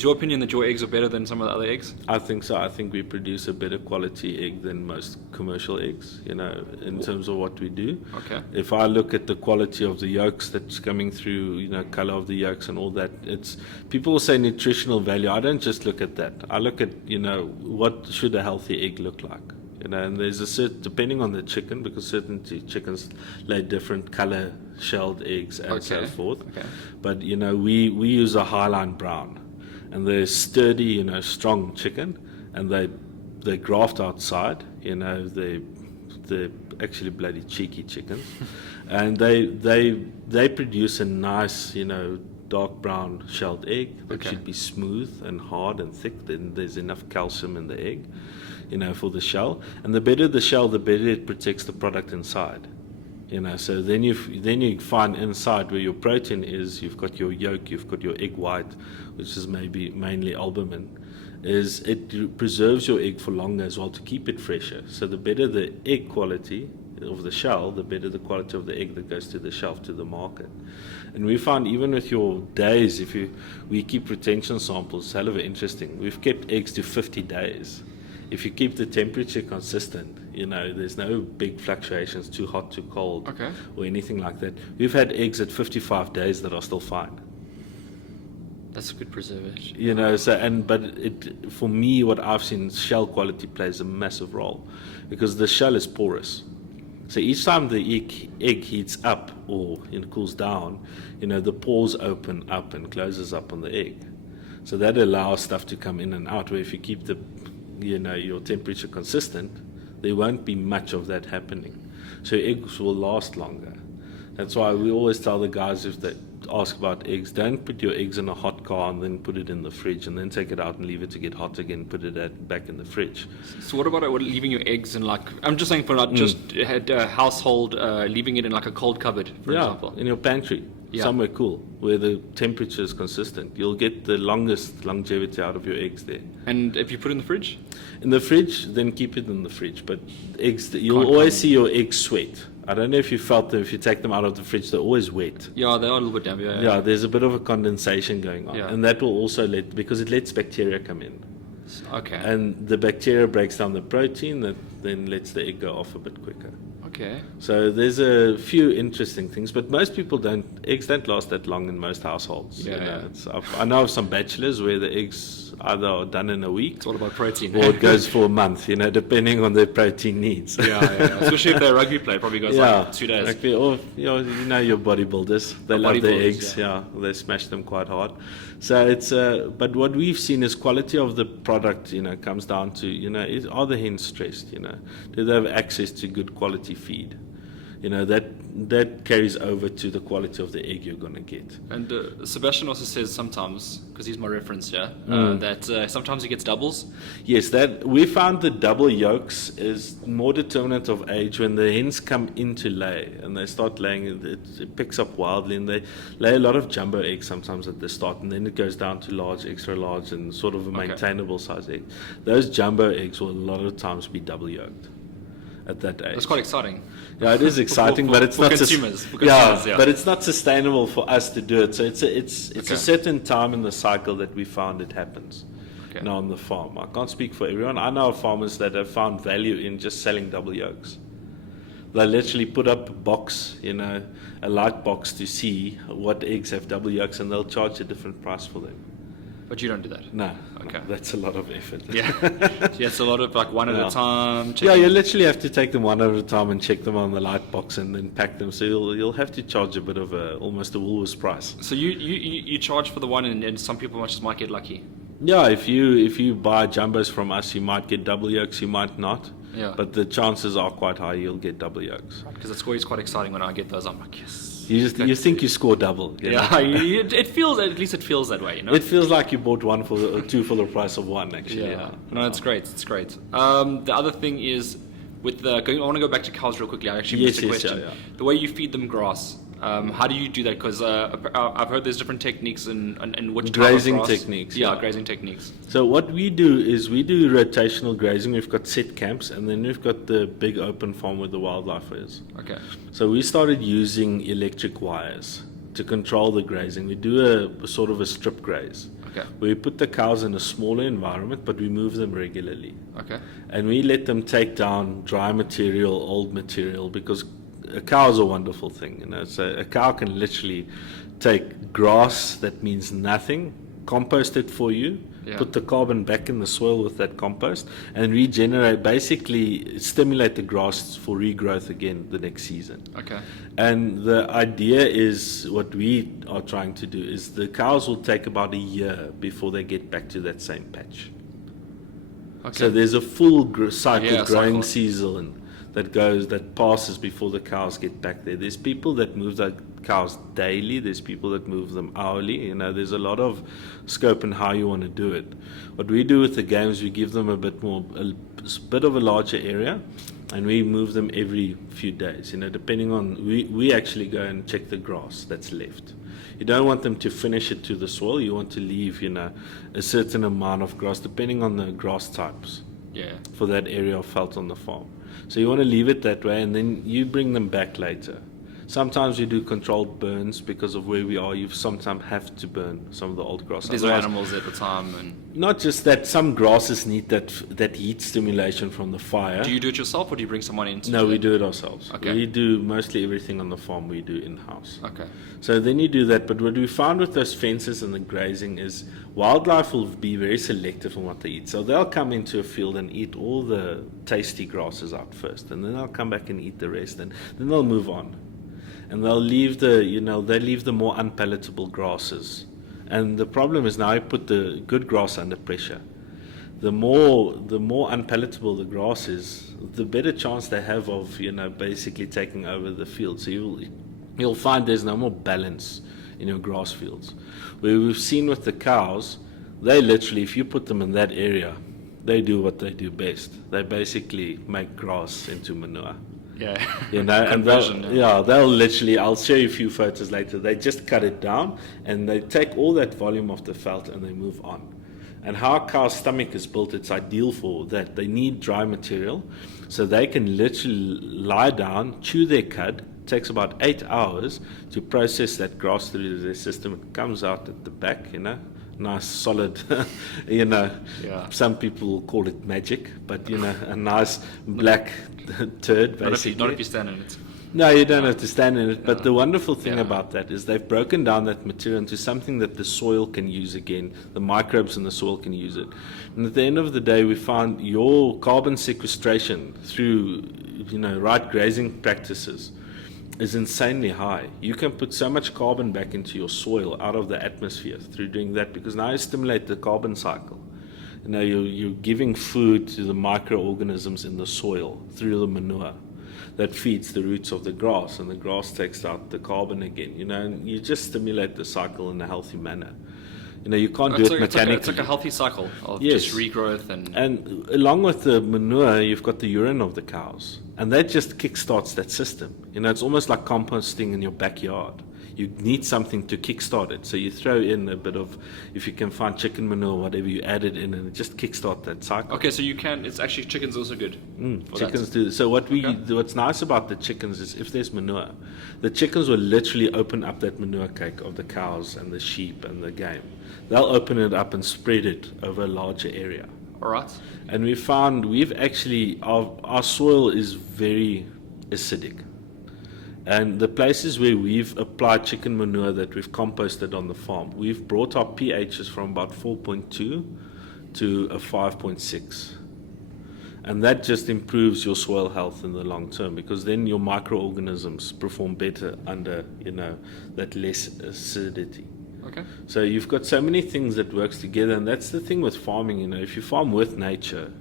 your opinion that your eggs are better than some of the other eggs? I think so. I think we produce a better quality egg than most commercial eggs, in terms of what we do. Okay. If I look at the quality of the yolks that's coming through, color of the yolks and all that, people will say nutritional value. I don't just look at that. I look at, what should a healthy egg look like? And there's depending on the chicken, because certain chickens lay different color shelled eggs and so forth. Okay. But we use a highline brown, and they're sturdy, strong chicken, and they graft outside. They're actually bloody cheeky chickens, and they produce a nice, dark brown shelled egg that should be smooth and hard and thick. Then there's enough calcium in the egg, for the shell. And the better the shell, the better it protects the product inside. So then you find inside where your protein is, you've got your yolk, you've got your egg white, which is mainly albumin. It preserves your egg for longer as well, to keep it fresher. So the better the egg quality of the shell, the better the quality of the egg that goes to the shelf, to the market. And we found even with your days, we keep retention samples, hell of it interesting. We've kept eggs to 50 days. If you keep the temperature consistent, there's no big fluctuations, too hot, too cold, or anything like that. We've had eggs at 55 days that are still fine. That's a good preservation. For me, what I've seen, shell quality plays a massive role, because the shell is porous. So each time the egg heats up or cools down, the pores open up and closes up on the egg. So that allows stuff to come in and out, where if you keep your temperature consistent, there won't be much of that happening. So eggs will last longer. That's why we always tell the guys, if they ask about eggs, don't put your eggs in a hot car and then put it in the fridge and then take it out and leave it to get hot again, put it back in the fridge. So what about leaving your eggs in, I'm just saying, for not just had a household, leaving it in like a cold cupboard, for example? In your pantry. Yeah. Somewhere cool, where the temperature is consistent. You'll get the longest longevity out of your eggs there. And if you put it in the fridge? In the fridge, then keep it in the fridge. But eggs, you'll always see your eggs sweat. I don't know if you felt them, if you take them out of the fridge, they're always wet. Yeah, they are a little bit damp. Yeah, there's a bit of a condensation going on. Yeah. And that will also because it lets bacteria come in. Okay. And the bacteria breaks down the protein that then lets the egg go off a bit quicker. Okay. So there's a few interesting things, but most people eggs don't last that long in most households. Yeah, you know. yeah. I know of some bachelors where the eggs either are done in a week It's all about protein. or it goes for a month, depending on their protein needs. Yeah. Especially if they're a rugby player, probably goes like 2 days. Exactly. Or your bodybuilders, they love their Bodybuilders, eggs. Yeah, they smash them quite hard. So it's but what we've seen is quality of the product. Comes down to are the hens stressed? Do they have access to good quality feed? That carries over to the quality of the egg you're going to get. And Sebastian also says sometimes, because he's my reference, that sometimes he gets doubles. Yes, that we found the double yolks is more determinant of age when the hens come into lay and they start laying. It picks up wildly, and they lay a lot of jumbo eggs sometimes at the start, and then it goes down to large, extra large, and sort of a maintainable size egg. Those jumbo eggs will a lot of times be double yolked at that age. That's quite exciting. Yeah, it is exciting, but it's for not consumers. but it's not sustainable for us to do it. So it's a certain time in the cycle that we found it happens. Okay. On the farm. I can't speak for everyone. I know of farmers that have found value in just selling double yolks. They literally put up a box, a light box to see what eggs have double yolks, and they'll charge a different price for them. But you don't do that? No. Okay. That's a lot of effort. Yeah. It's a lot of one at a time. Yeah, you literally have to take them one at a time and check them on the light box and then pack them. So you'll have to charge a bit of almost a Woolworths price. So you charge for the one, and some people just might get lucky. Yeah, if you buy jumbos from us, you might get double yolks, you might not. Yeah. But the chances are quite high you'll get double yolks. Because it's always quite exciting when I get those. I'm like, yes. You think you score double. Yeah, it feels, at least it feels that way, It feels like you bought two for the price of one, actually. Yeah. No, it's great. It's great. The other thing is, I want to go back to cows real quickly. I actually missed a question. Yeah. The way you feed them grass, how do you do that? Because I've heard there's different techniques and which grazing type of grass. techniques. Yeah, grazing techniques. So what we do is we do rotational grazing. We've got set camps, and then we've got the big open farm where the wildlife is. Okay. So we started using electric wires to control the grazing. We do a sort of a strip graze. Okay. We put the cows in a smaller environment, but we move them regularly. Okay. And we let them take down dry material, old material, because a cow is a wonderful thing. So a cow can literally take grass that means nothing, compost it for you, put the carbon back in the soil with that compost, and regenerate, basically stimulate the grass for regrowth again the next season. Okay. And the idea is, what we are trying to do is the cows will take about a year before they get back to that same patch. Okay. So there's a full growing season that passes before the cows get back there. There's people that move the cows daily. There's people that move them hourly. There's a lot of scope in how you want to do it. What we do with the games, we give them a bit of a larger area, and we move them every few days. Depending on we actually go and check the grass that's left. You don't want them to finish it to the soil. You want to leave a certain amount of grass, depending on the grass types. Yeah. For that area of veld on the farm. So you want to leave it that way, and then you bring them back later. Sometimes you do controlled burns because of where we are. You sometimes have to burn some of the old grass. There's no animals at the time, and not just that. Some grasses need that heat stimulation from the fire. Do you do it yourself, or do you bring someone in? No, we do it ourselves. Okay. We do mostly everything on the farm. We do in-house. Okay. So then you do that. But what we found with those fences and the grazing is wildlife will be very selective on what they eat. So they'll come into a field and eat all the tasty grasses out first, and then they'll come back and eat the rest, and then they'll move on. And they'll leave the more unpalatable grasses. And the problem is, now I put the good grass under pressure. The more unpalatable the grass is, the better chance they have of basically taking over the field. So you'll find there's no more balance in your grass fields. Where we've seen with the cows, they literally, if you put them in that area, they do what they do best. They basically make grass into manure. Yeah. And they'll literally, I'll show you a few photos later, they just cut it down and they take all that volume off the veld and they move on. And how a cow's stomach is built, it's ideal for that. They need dry material, so they can literally lie down, chew their cud. It takes about 8 hours to process that grass through their system. It comes out at the back, nice solid, you know, Yeah. some people call it magic, but you know, a nice black turd basically. Not if you stand in it. No, you don't have to stand in it. But Yeah. the wonderful thing Yeah. about that is they've broken down that material into something that the soil can use again. The microbes in the soil can use it. And at the end of the day, we found your carbon sequestration through, you know, right grazing practices is insanely high. You can put so much carbon back into your soil out of the atmosphere through doing that, because now you stimulate the carbon cycle. You know, you're giving food to the microorganisms in the soil through the manure that feeds the roots of the grass, and the grass takes out the carbon again, you know, and you just stimulate the cycle in a healthy manner. You know, you can't do it mechanically. It's like a healthy cycle of Yes. just regrowth and along with the manure, you've got the urine of the cows, and that just kickstarts that system. You know, it's almost like composting in your backyard. You need something to kickstart it, so you throw in a bit of, if you can find chicken manure, whatever, you add it in, and it just kickstart that cycle. okay, so you can. It's actually chicken's also good. for Chickens that. do this. So Okay. what's nice about the chickens is if there's manure, the chickens will literally open up that manure cake of the cows and the sheep and the game. They'll open it up and spread it over a larger area. All right. And we found our soil is very acidic. And the places where we've applied chicken manure that we've composted on the farm, we've brought our pHs from about 4.2 to a 5.6. And that just improves your soil health in the long term, because then your microorganisms perform better under, you know, that less acidity. Okay. So you've got so many things that works together, and that's the thing with farming. You know, if you farm with nature,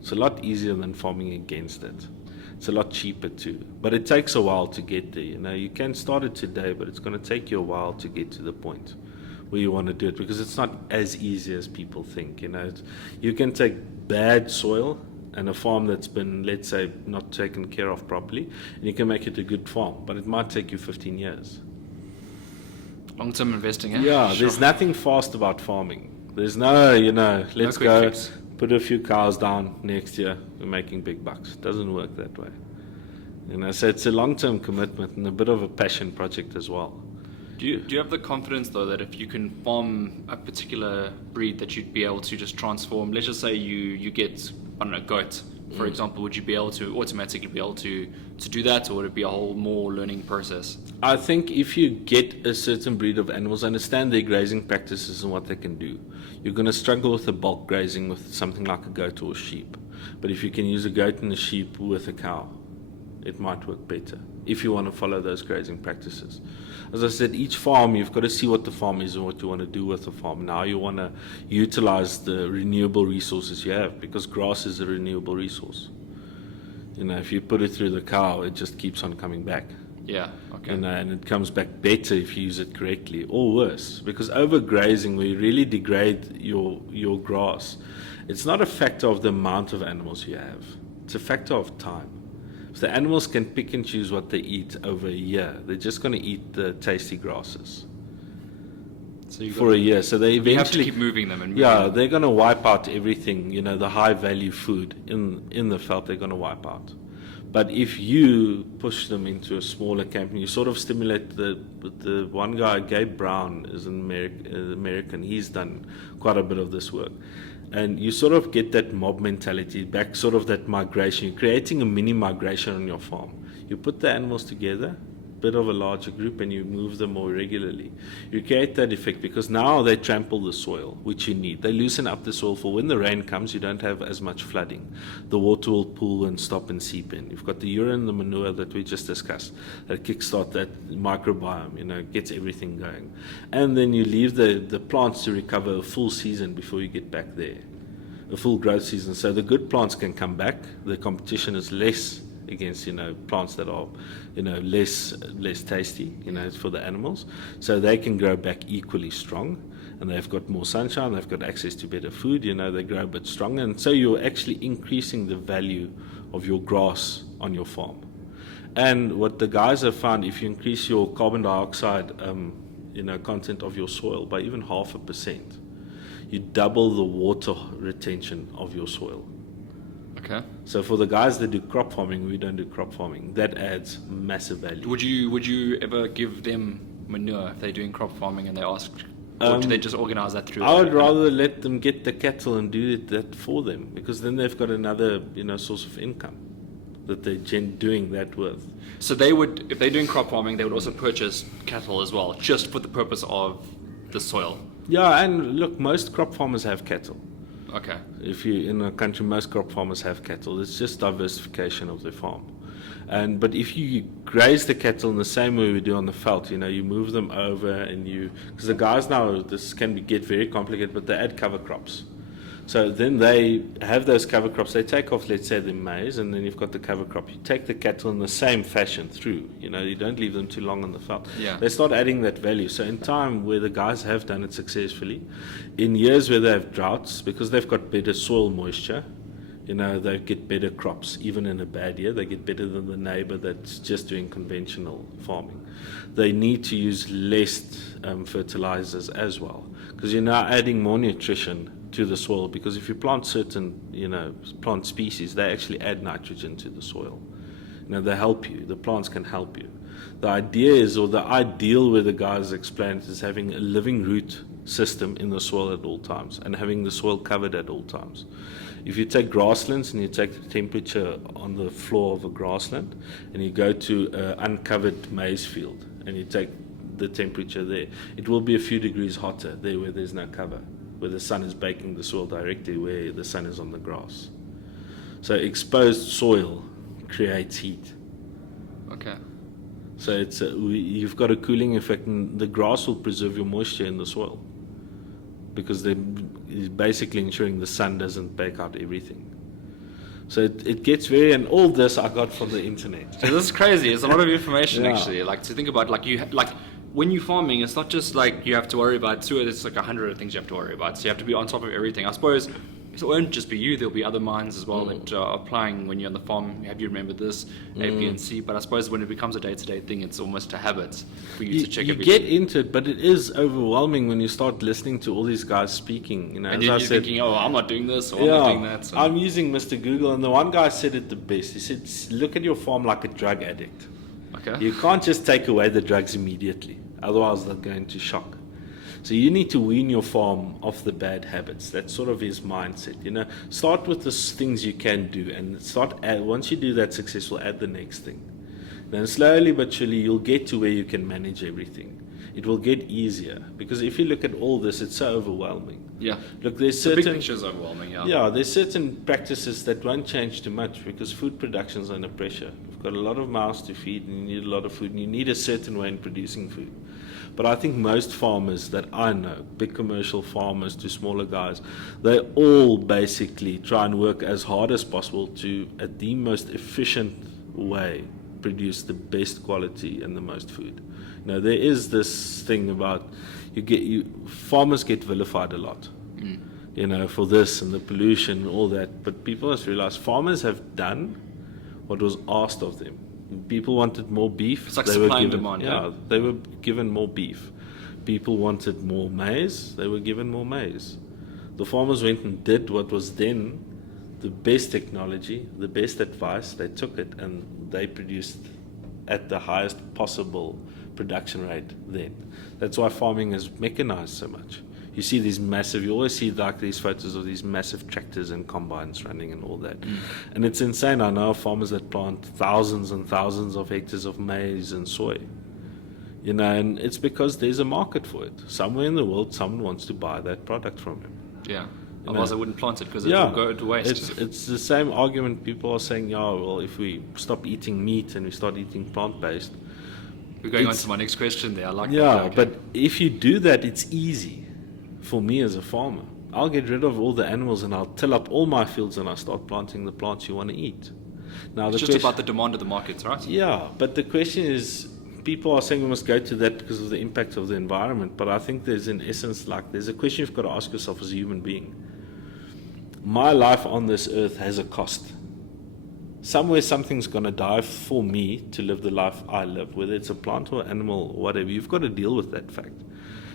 it's a lot easier than farming against it. It's a lot cheaper too, but it takes a while to get there. You know, you can start it today, but it's going to take you a while to get to the point where you want to do it, because it's not as easy as people think. You know, you can take bad soil and a farm that's been, let's say, not taken care of properly, and you can make it a good farm, but it might take you 15 years. Long-term investing, eh? Yeah, Sure. there's nothing fast about farming. There's no, you know, let's quick go fix. put a few cows down next year, we're making big bucks. It doesn't work that way. You know, so it's a long-term commitment and a bit of a passion project as well. Do you have the confidence though that if you can farm a particular breed that you'd be able to just transform? Let's just say you get, I don't know, goat, for example. Would you be able to automatically be able to do that, or would it be a whole more learning process? I think if you get a certain breed of animals, understand their grazing practices and what they can do. You're going to struggle with the bulk grazing with something like a goat or a sheep. But if you can use a goat and a sheep with a cow, it might work better if you want to follow those grazing practices. As I said, each farm, you've got to see what the farm is and what you want to do with the farm, and how you want to utilize the renewable resources you have, because grass is a renewable resource. You know, if you put it through the cow, it just keeps on coming back. Yeah. Okay. You know, and it comes back better if you use it correctly, or worse, because overgrazing, where you really degrade your grass, it's not a factor of the amount of animals you have, it's a factor of time. If the animals can pick and choose what they eat over a year, they're just going to eat the tasty grasses So you for a year. So they you have to eventually, keep moving them and moving yeah, them. they're going to wipe out everything. You know, the high value food in the veld, they're going to wipe out. But if you push them into a smaller camp, and you sort of stimulate the one guy, Gabe Brown, is an American. He's done quite a bit of this work. And you sort of get that mob mentality back, sort of that migration. You're creating a mini migration on your farm. You put the animals together, bit of a larger group, and you move them more regularly. You create that effect, because now they trample the soil, which you need. They loosen up the soil for when the rain comes, you don't have as much flooding. The water will pool and stop and seep in. You've got the urine, the manure that we just discussed, that kickstart that microbiome, you know, gets everything going. And then you leave the plants to recover a full season before you get back there, a full growth season. So the good plants can come back. The competition is less against, you know, plants that are, you know, less tasty, you know, for the animals, so they can grow back equally strong, and they've got more sunshine, they've got access to better food, you know, they grow a bit stronger, and so you're actually increasing the value of your grass on your farm. And what the guys have found, if you increase your carbon dioxide you know, content of your soil by even 0.5%, you double the water retention of your soil. Okay. So for the guys that do crop farming, we don't do crop farming. That adds massive value. Would you ever give them manure if they're doing crop farming and they ask Or do they just organize that through? I would rather let them get the cattle and do that for them, because then they've got another, source of income that they're doing that with. So they would, if they're doing crop farming, they would also purchase cattle as well, just for the purpose of the soil. Yeah, and look, most crop farmers have cattle. Okay. If you're in a country, most crop farmers have cattle. It's just diversification of their farm. But if you graze the cattle in the same way we do on the veld, you move them over and because the guys now, this can get very complicated, but they add cover crops. So then they have those cover crops. They take off, let's say, the maize, and then you've got the cover crop. You take the cattle in the same fashion through. You don't leave them too long on the veld. Yeah. They start adding that value. So in time where the guys have done it successfully, in years where they have droughts, because they've got better soil moisture, they get better crops. Even in a bad year, they get better than the neighbor that's just doing conventional farming. They need to use less fertilizers as well, because you're now adding more nutrition to the soil, because if you plant certain, plant species, they actually add nitrogen to the soil. They help you. The plants can help you. The idea is, or the ideal where the guys explain it, is having a living root system in the soil at all times and having the soil covered at all times. If you take grasslands and you take the temperature on the floor of a grassland and you go to an uncovered maize field and you take the temperature there, it will be a few degrees hotter there where there's no cover, where the sun is baking the soil directly where the sun is on the grass. So exposed soil creates heat. Okay. So you've got a cooling effect, and the grass will preserve your moisture in the soil, because they're basically ensuring the sun doesn't bake out everything. So it gets and all this I got from the internet. So this is crazy. It's a lot of information, Yeah. actually. Like, to think about, when you're farming, it's not just like you have to worry about two. It's like 100 things you have to worry about. So you have to be on top of everything. I suppose it won't just be you. There'll be other minds as well that are applying when you're on the farm. Have you remember this, A, B, and C? But I suppose when it becomes a day-to-day thing, it's almost a habit for you to check you everything. get into it, but it is overwhelming when you start listening to all these guys speaking. And as you're I said, thinking, oh, I'm not doing this, or I'm not doing that. So. I'm using Mr. Google, and the one guy said it the best. He said, look at your farm like a drug addict. Okay. You can't just take away the drugs immediately, otherwise they'll go into shock. So you need to wean your farm off the bad habits. That's sort of his mindset. Start with the things you can do, and once you do that successful, add the next thing. Then slowly but surely you'll get to where you can manage everything. It will get easier, because if you look at all this, it's so overwhelming. Yeah. Look, there's The certain big picture is overwhelming, yeah. Yeah, there's certain practices that won't change too much, because food production's under pressure. You've got a lot of mouths to feed, and you need a lot of food, and you need a certain way in producing food. But I think most farmers that I know, big commercial farmers to smaller guys, they all basically try and work as hard as possible to, at the most efficient way, produce the best quality and the most food. There is this thing about farmers get vilified a lot, for this and the pollution and all that. But people must realize farmers have done what was asked of them. People wanted more beef. It's like supply and demand, yeah, they were given more beef. People wanted more maize. They were given more maize. The farmers went and did what was then the best technology, the best advice. They took it and they produced at the highest possible production rate then. That's why farming is mechanized so much. You see you always see these photos of these massive tractors and combines running and all that. And it's insane. I know farmers that plant thousands and thousands of hectares of maize and soy. And it's because there's a market for it. Somewhere in the world, someone wants to buy that product from him. Yeah. Otherwise, I wouldn't plant it, because it will go to waste. It's the same argument. People are saying, if we stop eating meat and we start eating plant-based. We're going on to my next question there. I like that. Yeah, Okay. but if you do that, it's easy for me as a farmer. I'll get rid of all the animals and I'll till up all my fields and I'll start planting the plants you want to eat. Now, it's just about the demand of the markets, right? Yeah, but the question is, people are saying we must go to that because of the impact of the environment, but I think there's a question you've got to ask yourself as a human being. My life on this earth has a cost. Somewhere something's going to die for me to live the life I live, whether it's a plant or animal or whatever. You've got to deal with that fact.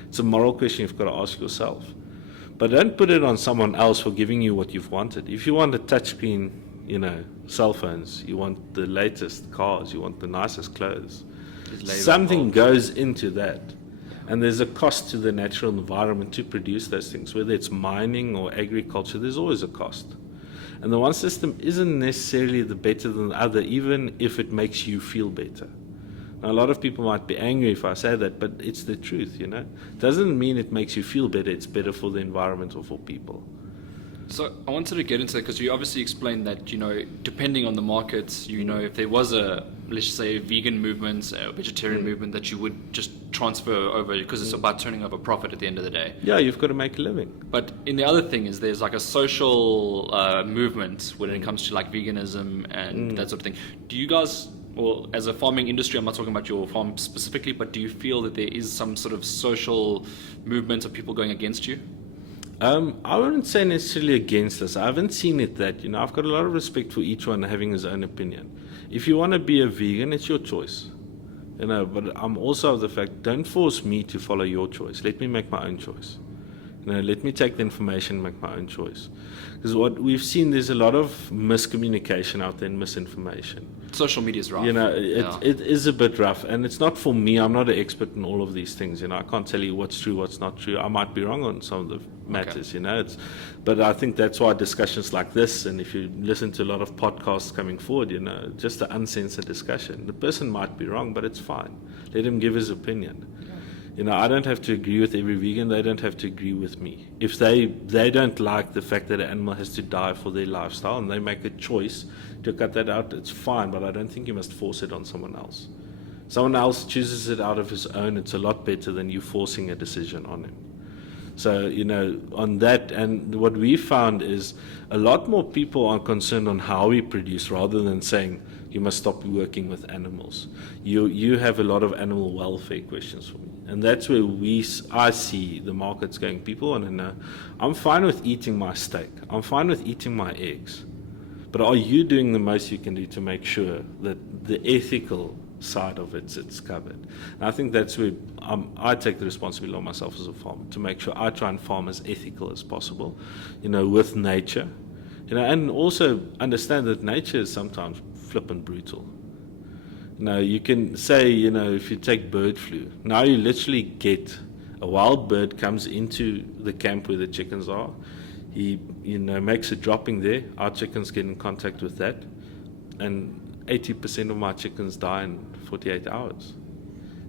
It's a moral question you've got to ask yourself. But don't put it on someone else for giving you what you've wanted. If you want a touchscreen, cell phones, you want the latest cars, you want the nicest clothes, something goes into that. And there's a cost to the natural environment to produce those things, whether it's mining or agriculture, there's always a cost. And the one system isn't necessarily the better than the other, even if it makes you feel better. Now, a lot of people might be angry if I say that, but it's the truth, you know. Doesn't mean it makes you feel better, it's better for the environment or for people. So I wanted to get into that because you obviously explained that, you know, depending on the markets, you know, if there was a, let's just say, vegan movement, a vegetarian movement, that you would just transfer over because it's about turning over profit at the end of the day. Yeah, you've got to make a living. But in the other thing is there's like a social movement when it comes to like veganism and that sort of thing. Do you guys, well, as a farming industry, I'm not talking about your farm specifically, but do you feel that there is some sort of social movement of people going against you? I wouldn't say necessarily against us. I haven't seen it that, you know, I've got a lot of respect for each one having his own opinion. If you want to be a vegan, it's your choice. You know, but I'm also of the fact, don't force me to follow your choice. Let me make my own choice. You know, let me take the information and make my own choice. Because what we've seen, there's a lot of miscommunication out there and misinformation. Social media is rough. You know, it is a bit rough, and it's not for me. I'm not an expert in all of these things. You know, I can't tell you what's true, what's not true. I might be wrong on some of the matters. Okay. You know, but I think that's why discussions like this, and if you listen to a lot of podcasts coming forward, you know, just an uncensored discussion. The person might be wrong, but it's fine. Let him give his opinion. You know, I don't have to agree with every vegan. They don't have to agree with me. If they don't like the fact that an animal has to die for their lifestyle and they make a choice to cut that out, it's fine, but I don't think you must force it on someone else. Someone else chooses it out of his own. It's a lot better than you forcing a decision on him. So, you know, on that, and what we found is a lot more people are concerned on how we produce rather than saying you must stop working with animals. You have a lot of animal welfare questions for me. And that's where I see the markets going. People want to know, I'm fine with eating my steak. I'm fine with eating my eggs. But are you doing the most you can do to make sure that the ethical side of it's covered? And I think that's where I take the responsibility on myself as a farmer to make sure I try and farm as ethical as possible, you know, with nature. You know, and also understand that nature is sometimes flippant brutal. Now, you can say, you know, if you take bird flu, now you literally get a wild bird comes into the camp where the chickens are. He, you know, makes a dropping there. Our chickens get in contact with that. And 80% of my chickens die in 48 hours.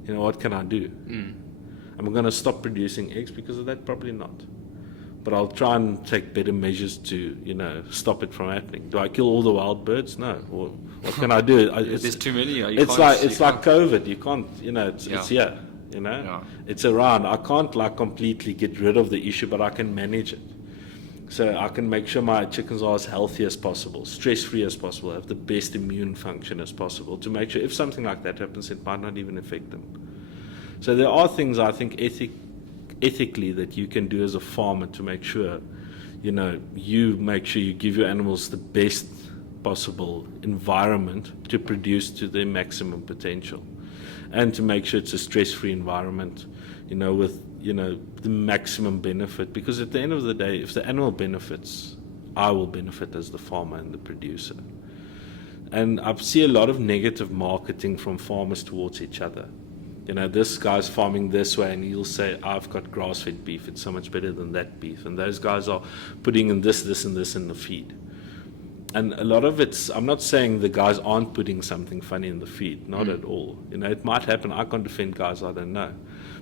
You know, what can I do? Am I going to stop producing eggs because of that? Probably not. But I'll try and take better measures to, you know, stop it from happening. Do I kill all the wild birds? No. Or what can I do? There's too many. It's like COVID. You can't, you know, it's here. You know, it's around. I can't like completely get rid of the issue, but I can manage it. So I can make sure my chickens are as healthy as possible, stress-free as possible, have the best immune function as possible to make sure if something like that happens, it might not even affect them. So there are things I think ethically that you can do as a farmer to make sure, you know, you make sure you give your animals the best possible environment to produce to their maximum potential, and to make sure it's a stress-free environment, you know, with, you know, the maximum benefit. Because at the end of the day, if the animal benefits, I will benefit as the farmer and the producer. And I see a lot of negative marketing from farmers towards each other. You know, this guy's farming this way, and he'll say, I've got grass-fed beef, it's so much better than that beef. And those guys are putting in this, and this in the feed. And a lot of it's, I'm not saying the guys aren't putting something funny in the feed, not at all. You know, it might happen. I can't defend guys I don't know.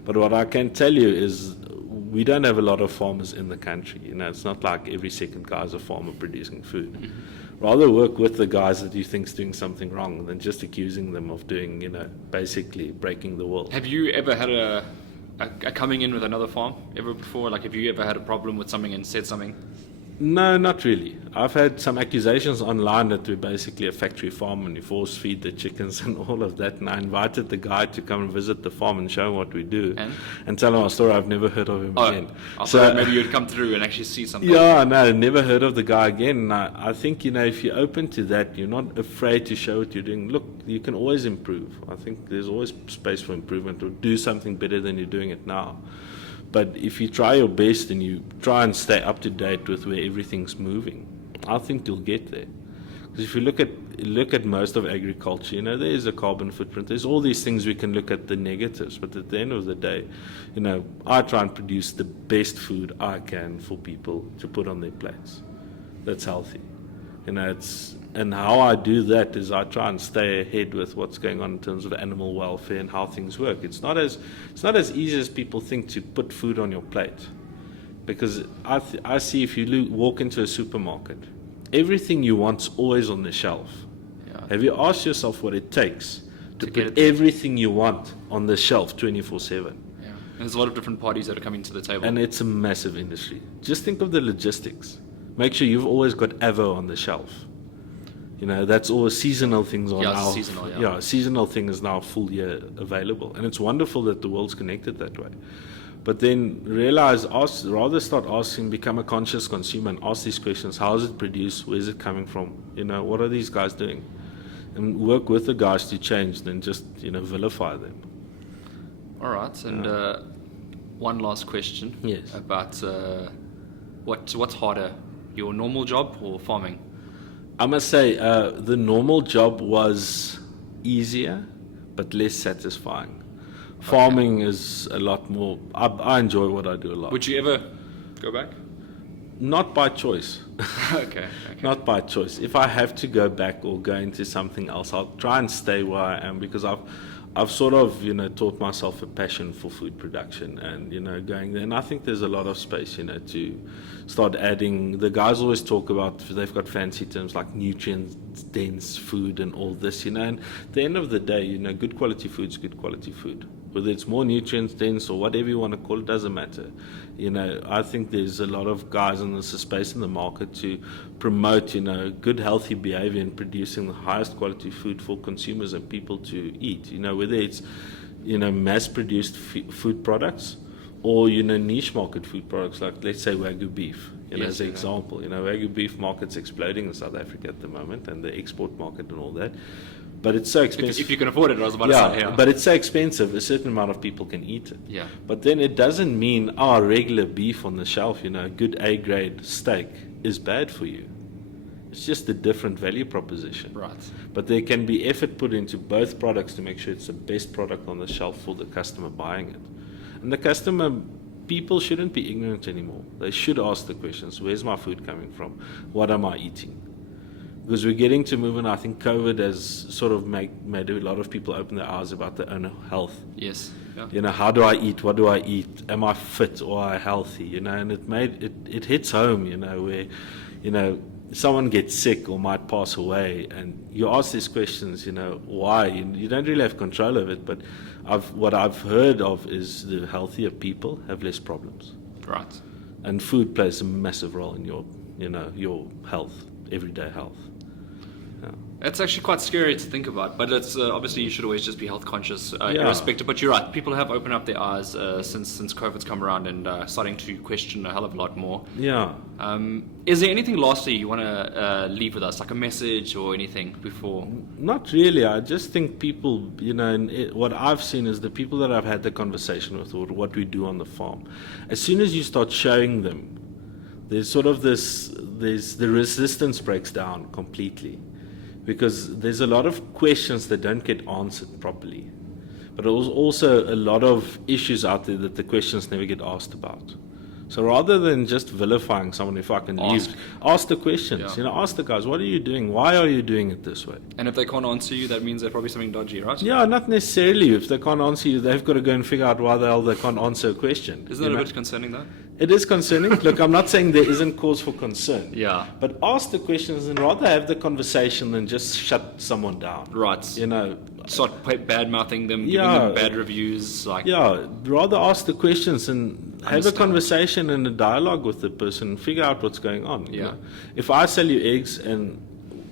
But what I can tell you is we don't have a lot of farmers in the country. You know, it's not like every second guy is a farmer producing food. Rather work with the guys that you think's doing something wrong than just accusing them of doing, you know, basically breaking the world. Have you ever had a coming in with another farm ever before? Like, have you ever had a problem with something and said something? No, not really. I've had some accusations online that we're basically a factory farm and we force feed the chickens and all of that. And I invited the guy to come and visit the farm and show him what we do and tell him our story. I've never heard of him again. I thought maybe you'd come through and actually see something. Yeah, no, never heard of the guy again. And I think, you know, if you're open to that, you're not afraid to show what you're doing. Look, you can always improve. I think there's always space for improvement, or do something better than you're doing it now. But if you try your best and you try and stay up to date with where everything's moving, I think you'll get there. Because if you look at most of agriculture, there is a carbon footprint. There's all these things we can look at the negatives, but at the end of the day, I try and produce the best food I can for people to put on their plates. That's healthy. And how I do that is I try and stay ahead with what's going on in terms of animal welfare and how things work. It's not as easy as people think to put food on your plate, because I see if you walk into a supermarket, everything you want's always on the shelf. Yeah. Have you asked yourself what it takes to get put it everything you want on the shelf 24/7? Yeah. And there's a lot of different parties that are coming to the table. And it's a massive industry. Just think of the logistics. Make sure you've always got Avo on the shelf. That's all seasonal things on now. Seasonal thing is now full year available. And it's wonderful that the world's connected that way. But then rather start asking, become a conscious consumer and ask these questions. How is it produced? Where is it coming from? What are these guys doing? And work with the guys to change, than just, vilify them. All right. And one last question. Yes. About what's harder, your normal job or farming? I must say, the normal job was easier, but less satisfying. Farming is a lot more. I enjoy what I do a lot. Would you ever go back? Not by choice. Okay. Not by choice. If I have to go back or go into something else, I'll try and stay where I am, because I've sort of, taught myself a passion for food production and, going there. And I think there's a lot of space, to start adding. The guys always talk about, they've got fancy terms like nutrient-dense food and all this, And at the end of the day, good quality food's good quality food. Whether it's more nutrients dense or whatever you want to call it, doesn't matter. I think there's a lot of guys in this space in the market to promote, good healthy behavior in producing the highest quality food for consumers and people to eat. Whether it's, mass-produced food products or, niche market food products like, let's say, Wagyu beef. As an example, Wagyu beef market's exploding in South Africa at the moment, and the export market and all that. But it's so expensive. If you can afford it, I was about to say. Yeah, but it's so expensive, a certain amount of people can eat it. Yeah. But then it doesn't mean regular beef on the shelf, good A-grade steak is bad for you. It's just a different value proposition. Right. But there can be effort put into both products to make sure it's the best product on the shelf for the customer buying it. And people shouldn't be ignorant anymore. They should ask the questions. Where's my food coming from? What am I eating? Because we're getting to move, and I think COVID has sort of made a lot of people open their eyes about their own health. Yes. Yeah. How do I eat? What do I eat? Am I fit or am I healthy? And it hits home, where, someone gets sick or might pass away, and you ask these questions, why? You don't really have control of it, but what I've heard of is the healthier people have less problems. Right. And food plays a massive role in your health, everyday health. It's actually quite scary to think about, but it's obviously you should always just be health conscious, irrespective. But you're right, people have opened up their eyes since COVID's come around and starting to question a hell of a lot more. Yeah. Is there anything lastly you want to leave with us, like a message or anything before? Not really. I just think people, what I've seen is the people that I've had the conversation with, or what we do on the farm, as soon as you start showing them, there's the resistance breaks down completely. Because there's a lot of questions that don't get answered properly. But there's also a lot of issues out there that the questions never get asked about. So rather than just vilifying someone, if I can ask the questions. Yeah. Ask the guys, what are you doing? Why are you doing it this way? And if they can't answer you, that means they're probably something dodgy, right? Yeah, not necessarily. If they can't answer you, they've got to go and figure out why the hell they can't answer a question. Isn't that a bit concerning, though? It is concerning. Look, I'm not saying there isn't cause for concern. Yeah. But ask the questions and rather have the conversation than just shut someone down. Right. Start bad-mouthing them, giving them bad reviews. Rather ask the questions and have a conversation and a dialogue with the person and figure out what's going on. Yeah. If I sell you eggs and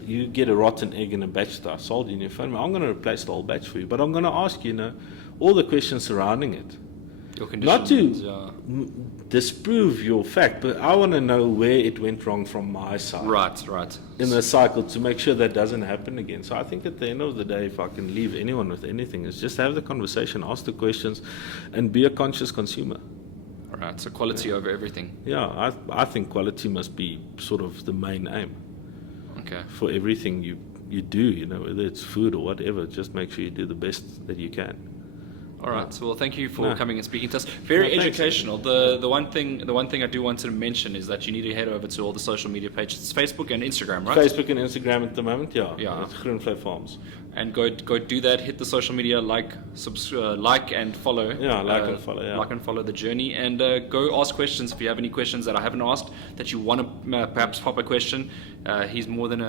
you get a rotten egg in a batch that I sold you in your phone, I'm going to replace the whole batch for you. But I'm going to ask you, all the questions surrounding it. Your conditions, not to disprove your fact, but I want to know where it went wrong from my side. Right. In the cycle to make sure that doesn't happen again. So I think at the end of the day, if I can leave anyone with anything, is just have the conversation, ask the questions, and be a conscious consumer. All right, so quality over everything. Yeah, I think quality must be sort of the main aim. Okay. for everything you do, you know, whether it's food or whatever. Just make sure you do the best that you can. All right. So, well, thank you for No. coming and speaking to us. Very No, thanks. educational. The one thing I do want to mention is that you need to head over to all the social media pages. It's Facebook and Instagram, right? Facebook and Instagram at the moment, Yeah. It's Groenvlei Farms. And go do that. Hit the social media, like and follow. Yeah, like and follow, yeah. Like and follow the journey, and go ask questions if you have any questions that I haven't asked that you want to perhaps pop a question. He's more than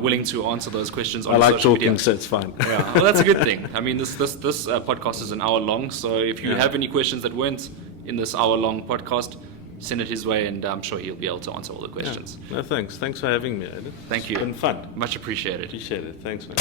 willing to answer those questions on I like social talking, media. so it's fine. Yeah, well, that's a good thing. I mean, this podcast is an hour long, so if you have any questions that weren't in this hour long podcast, send it his way, and I'm sure he'll be able to answer all the questions. No, thanks. Thanks for having me, Aiden. Thank you. It's been fun. Much appreciated. Appreciate it. Thanks, man.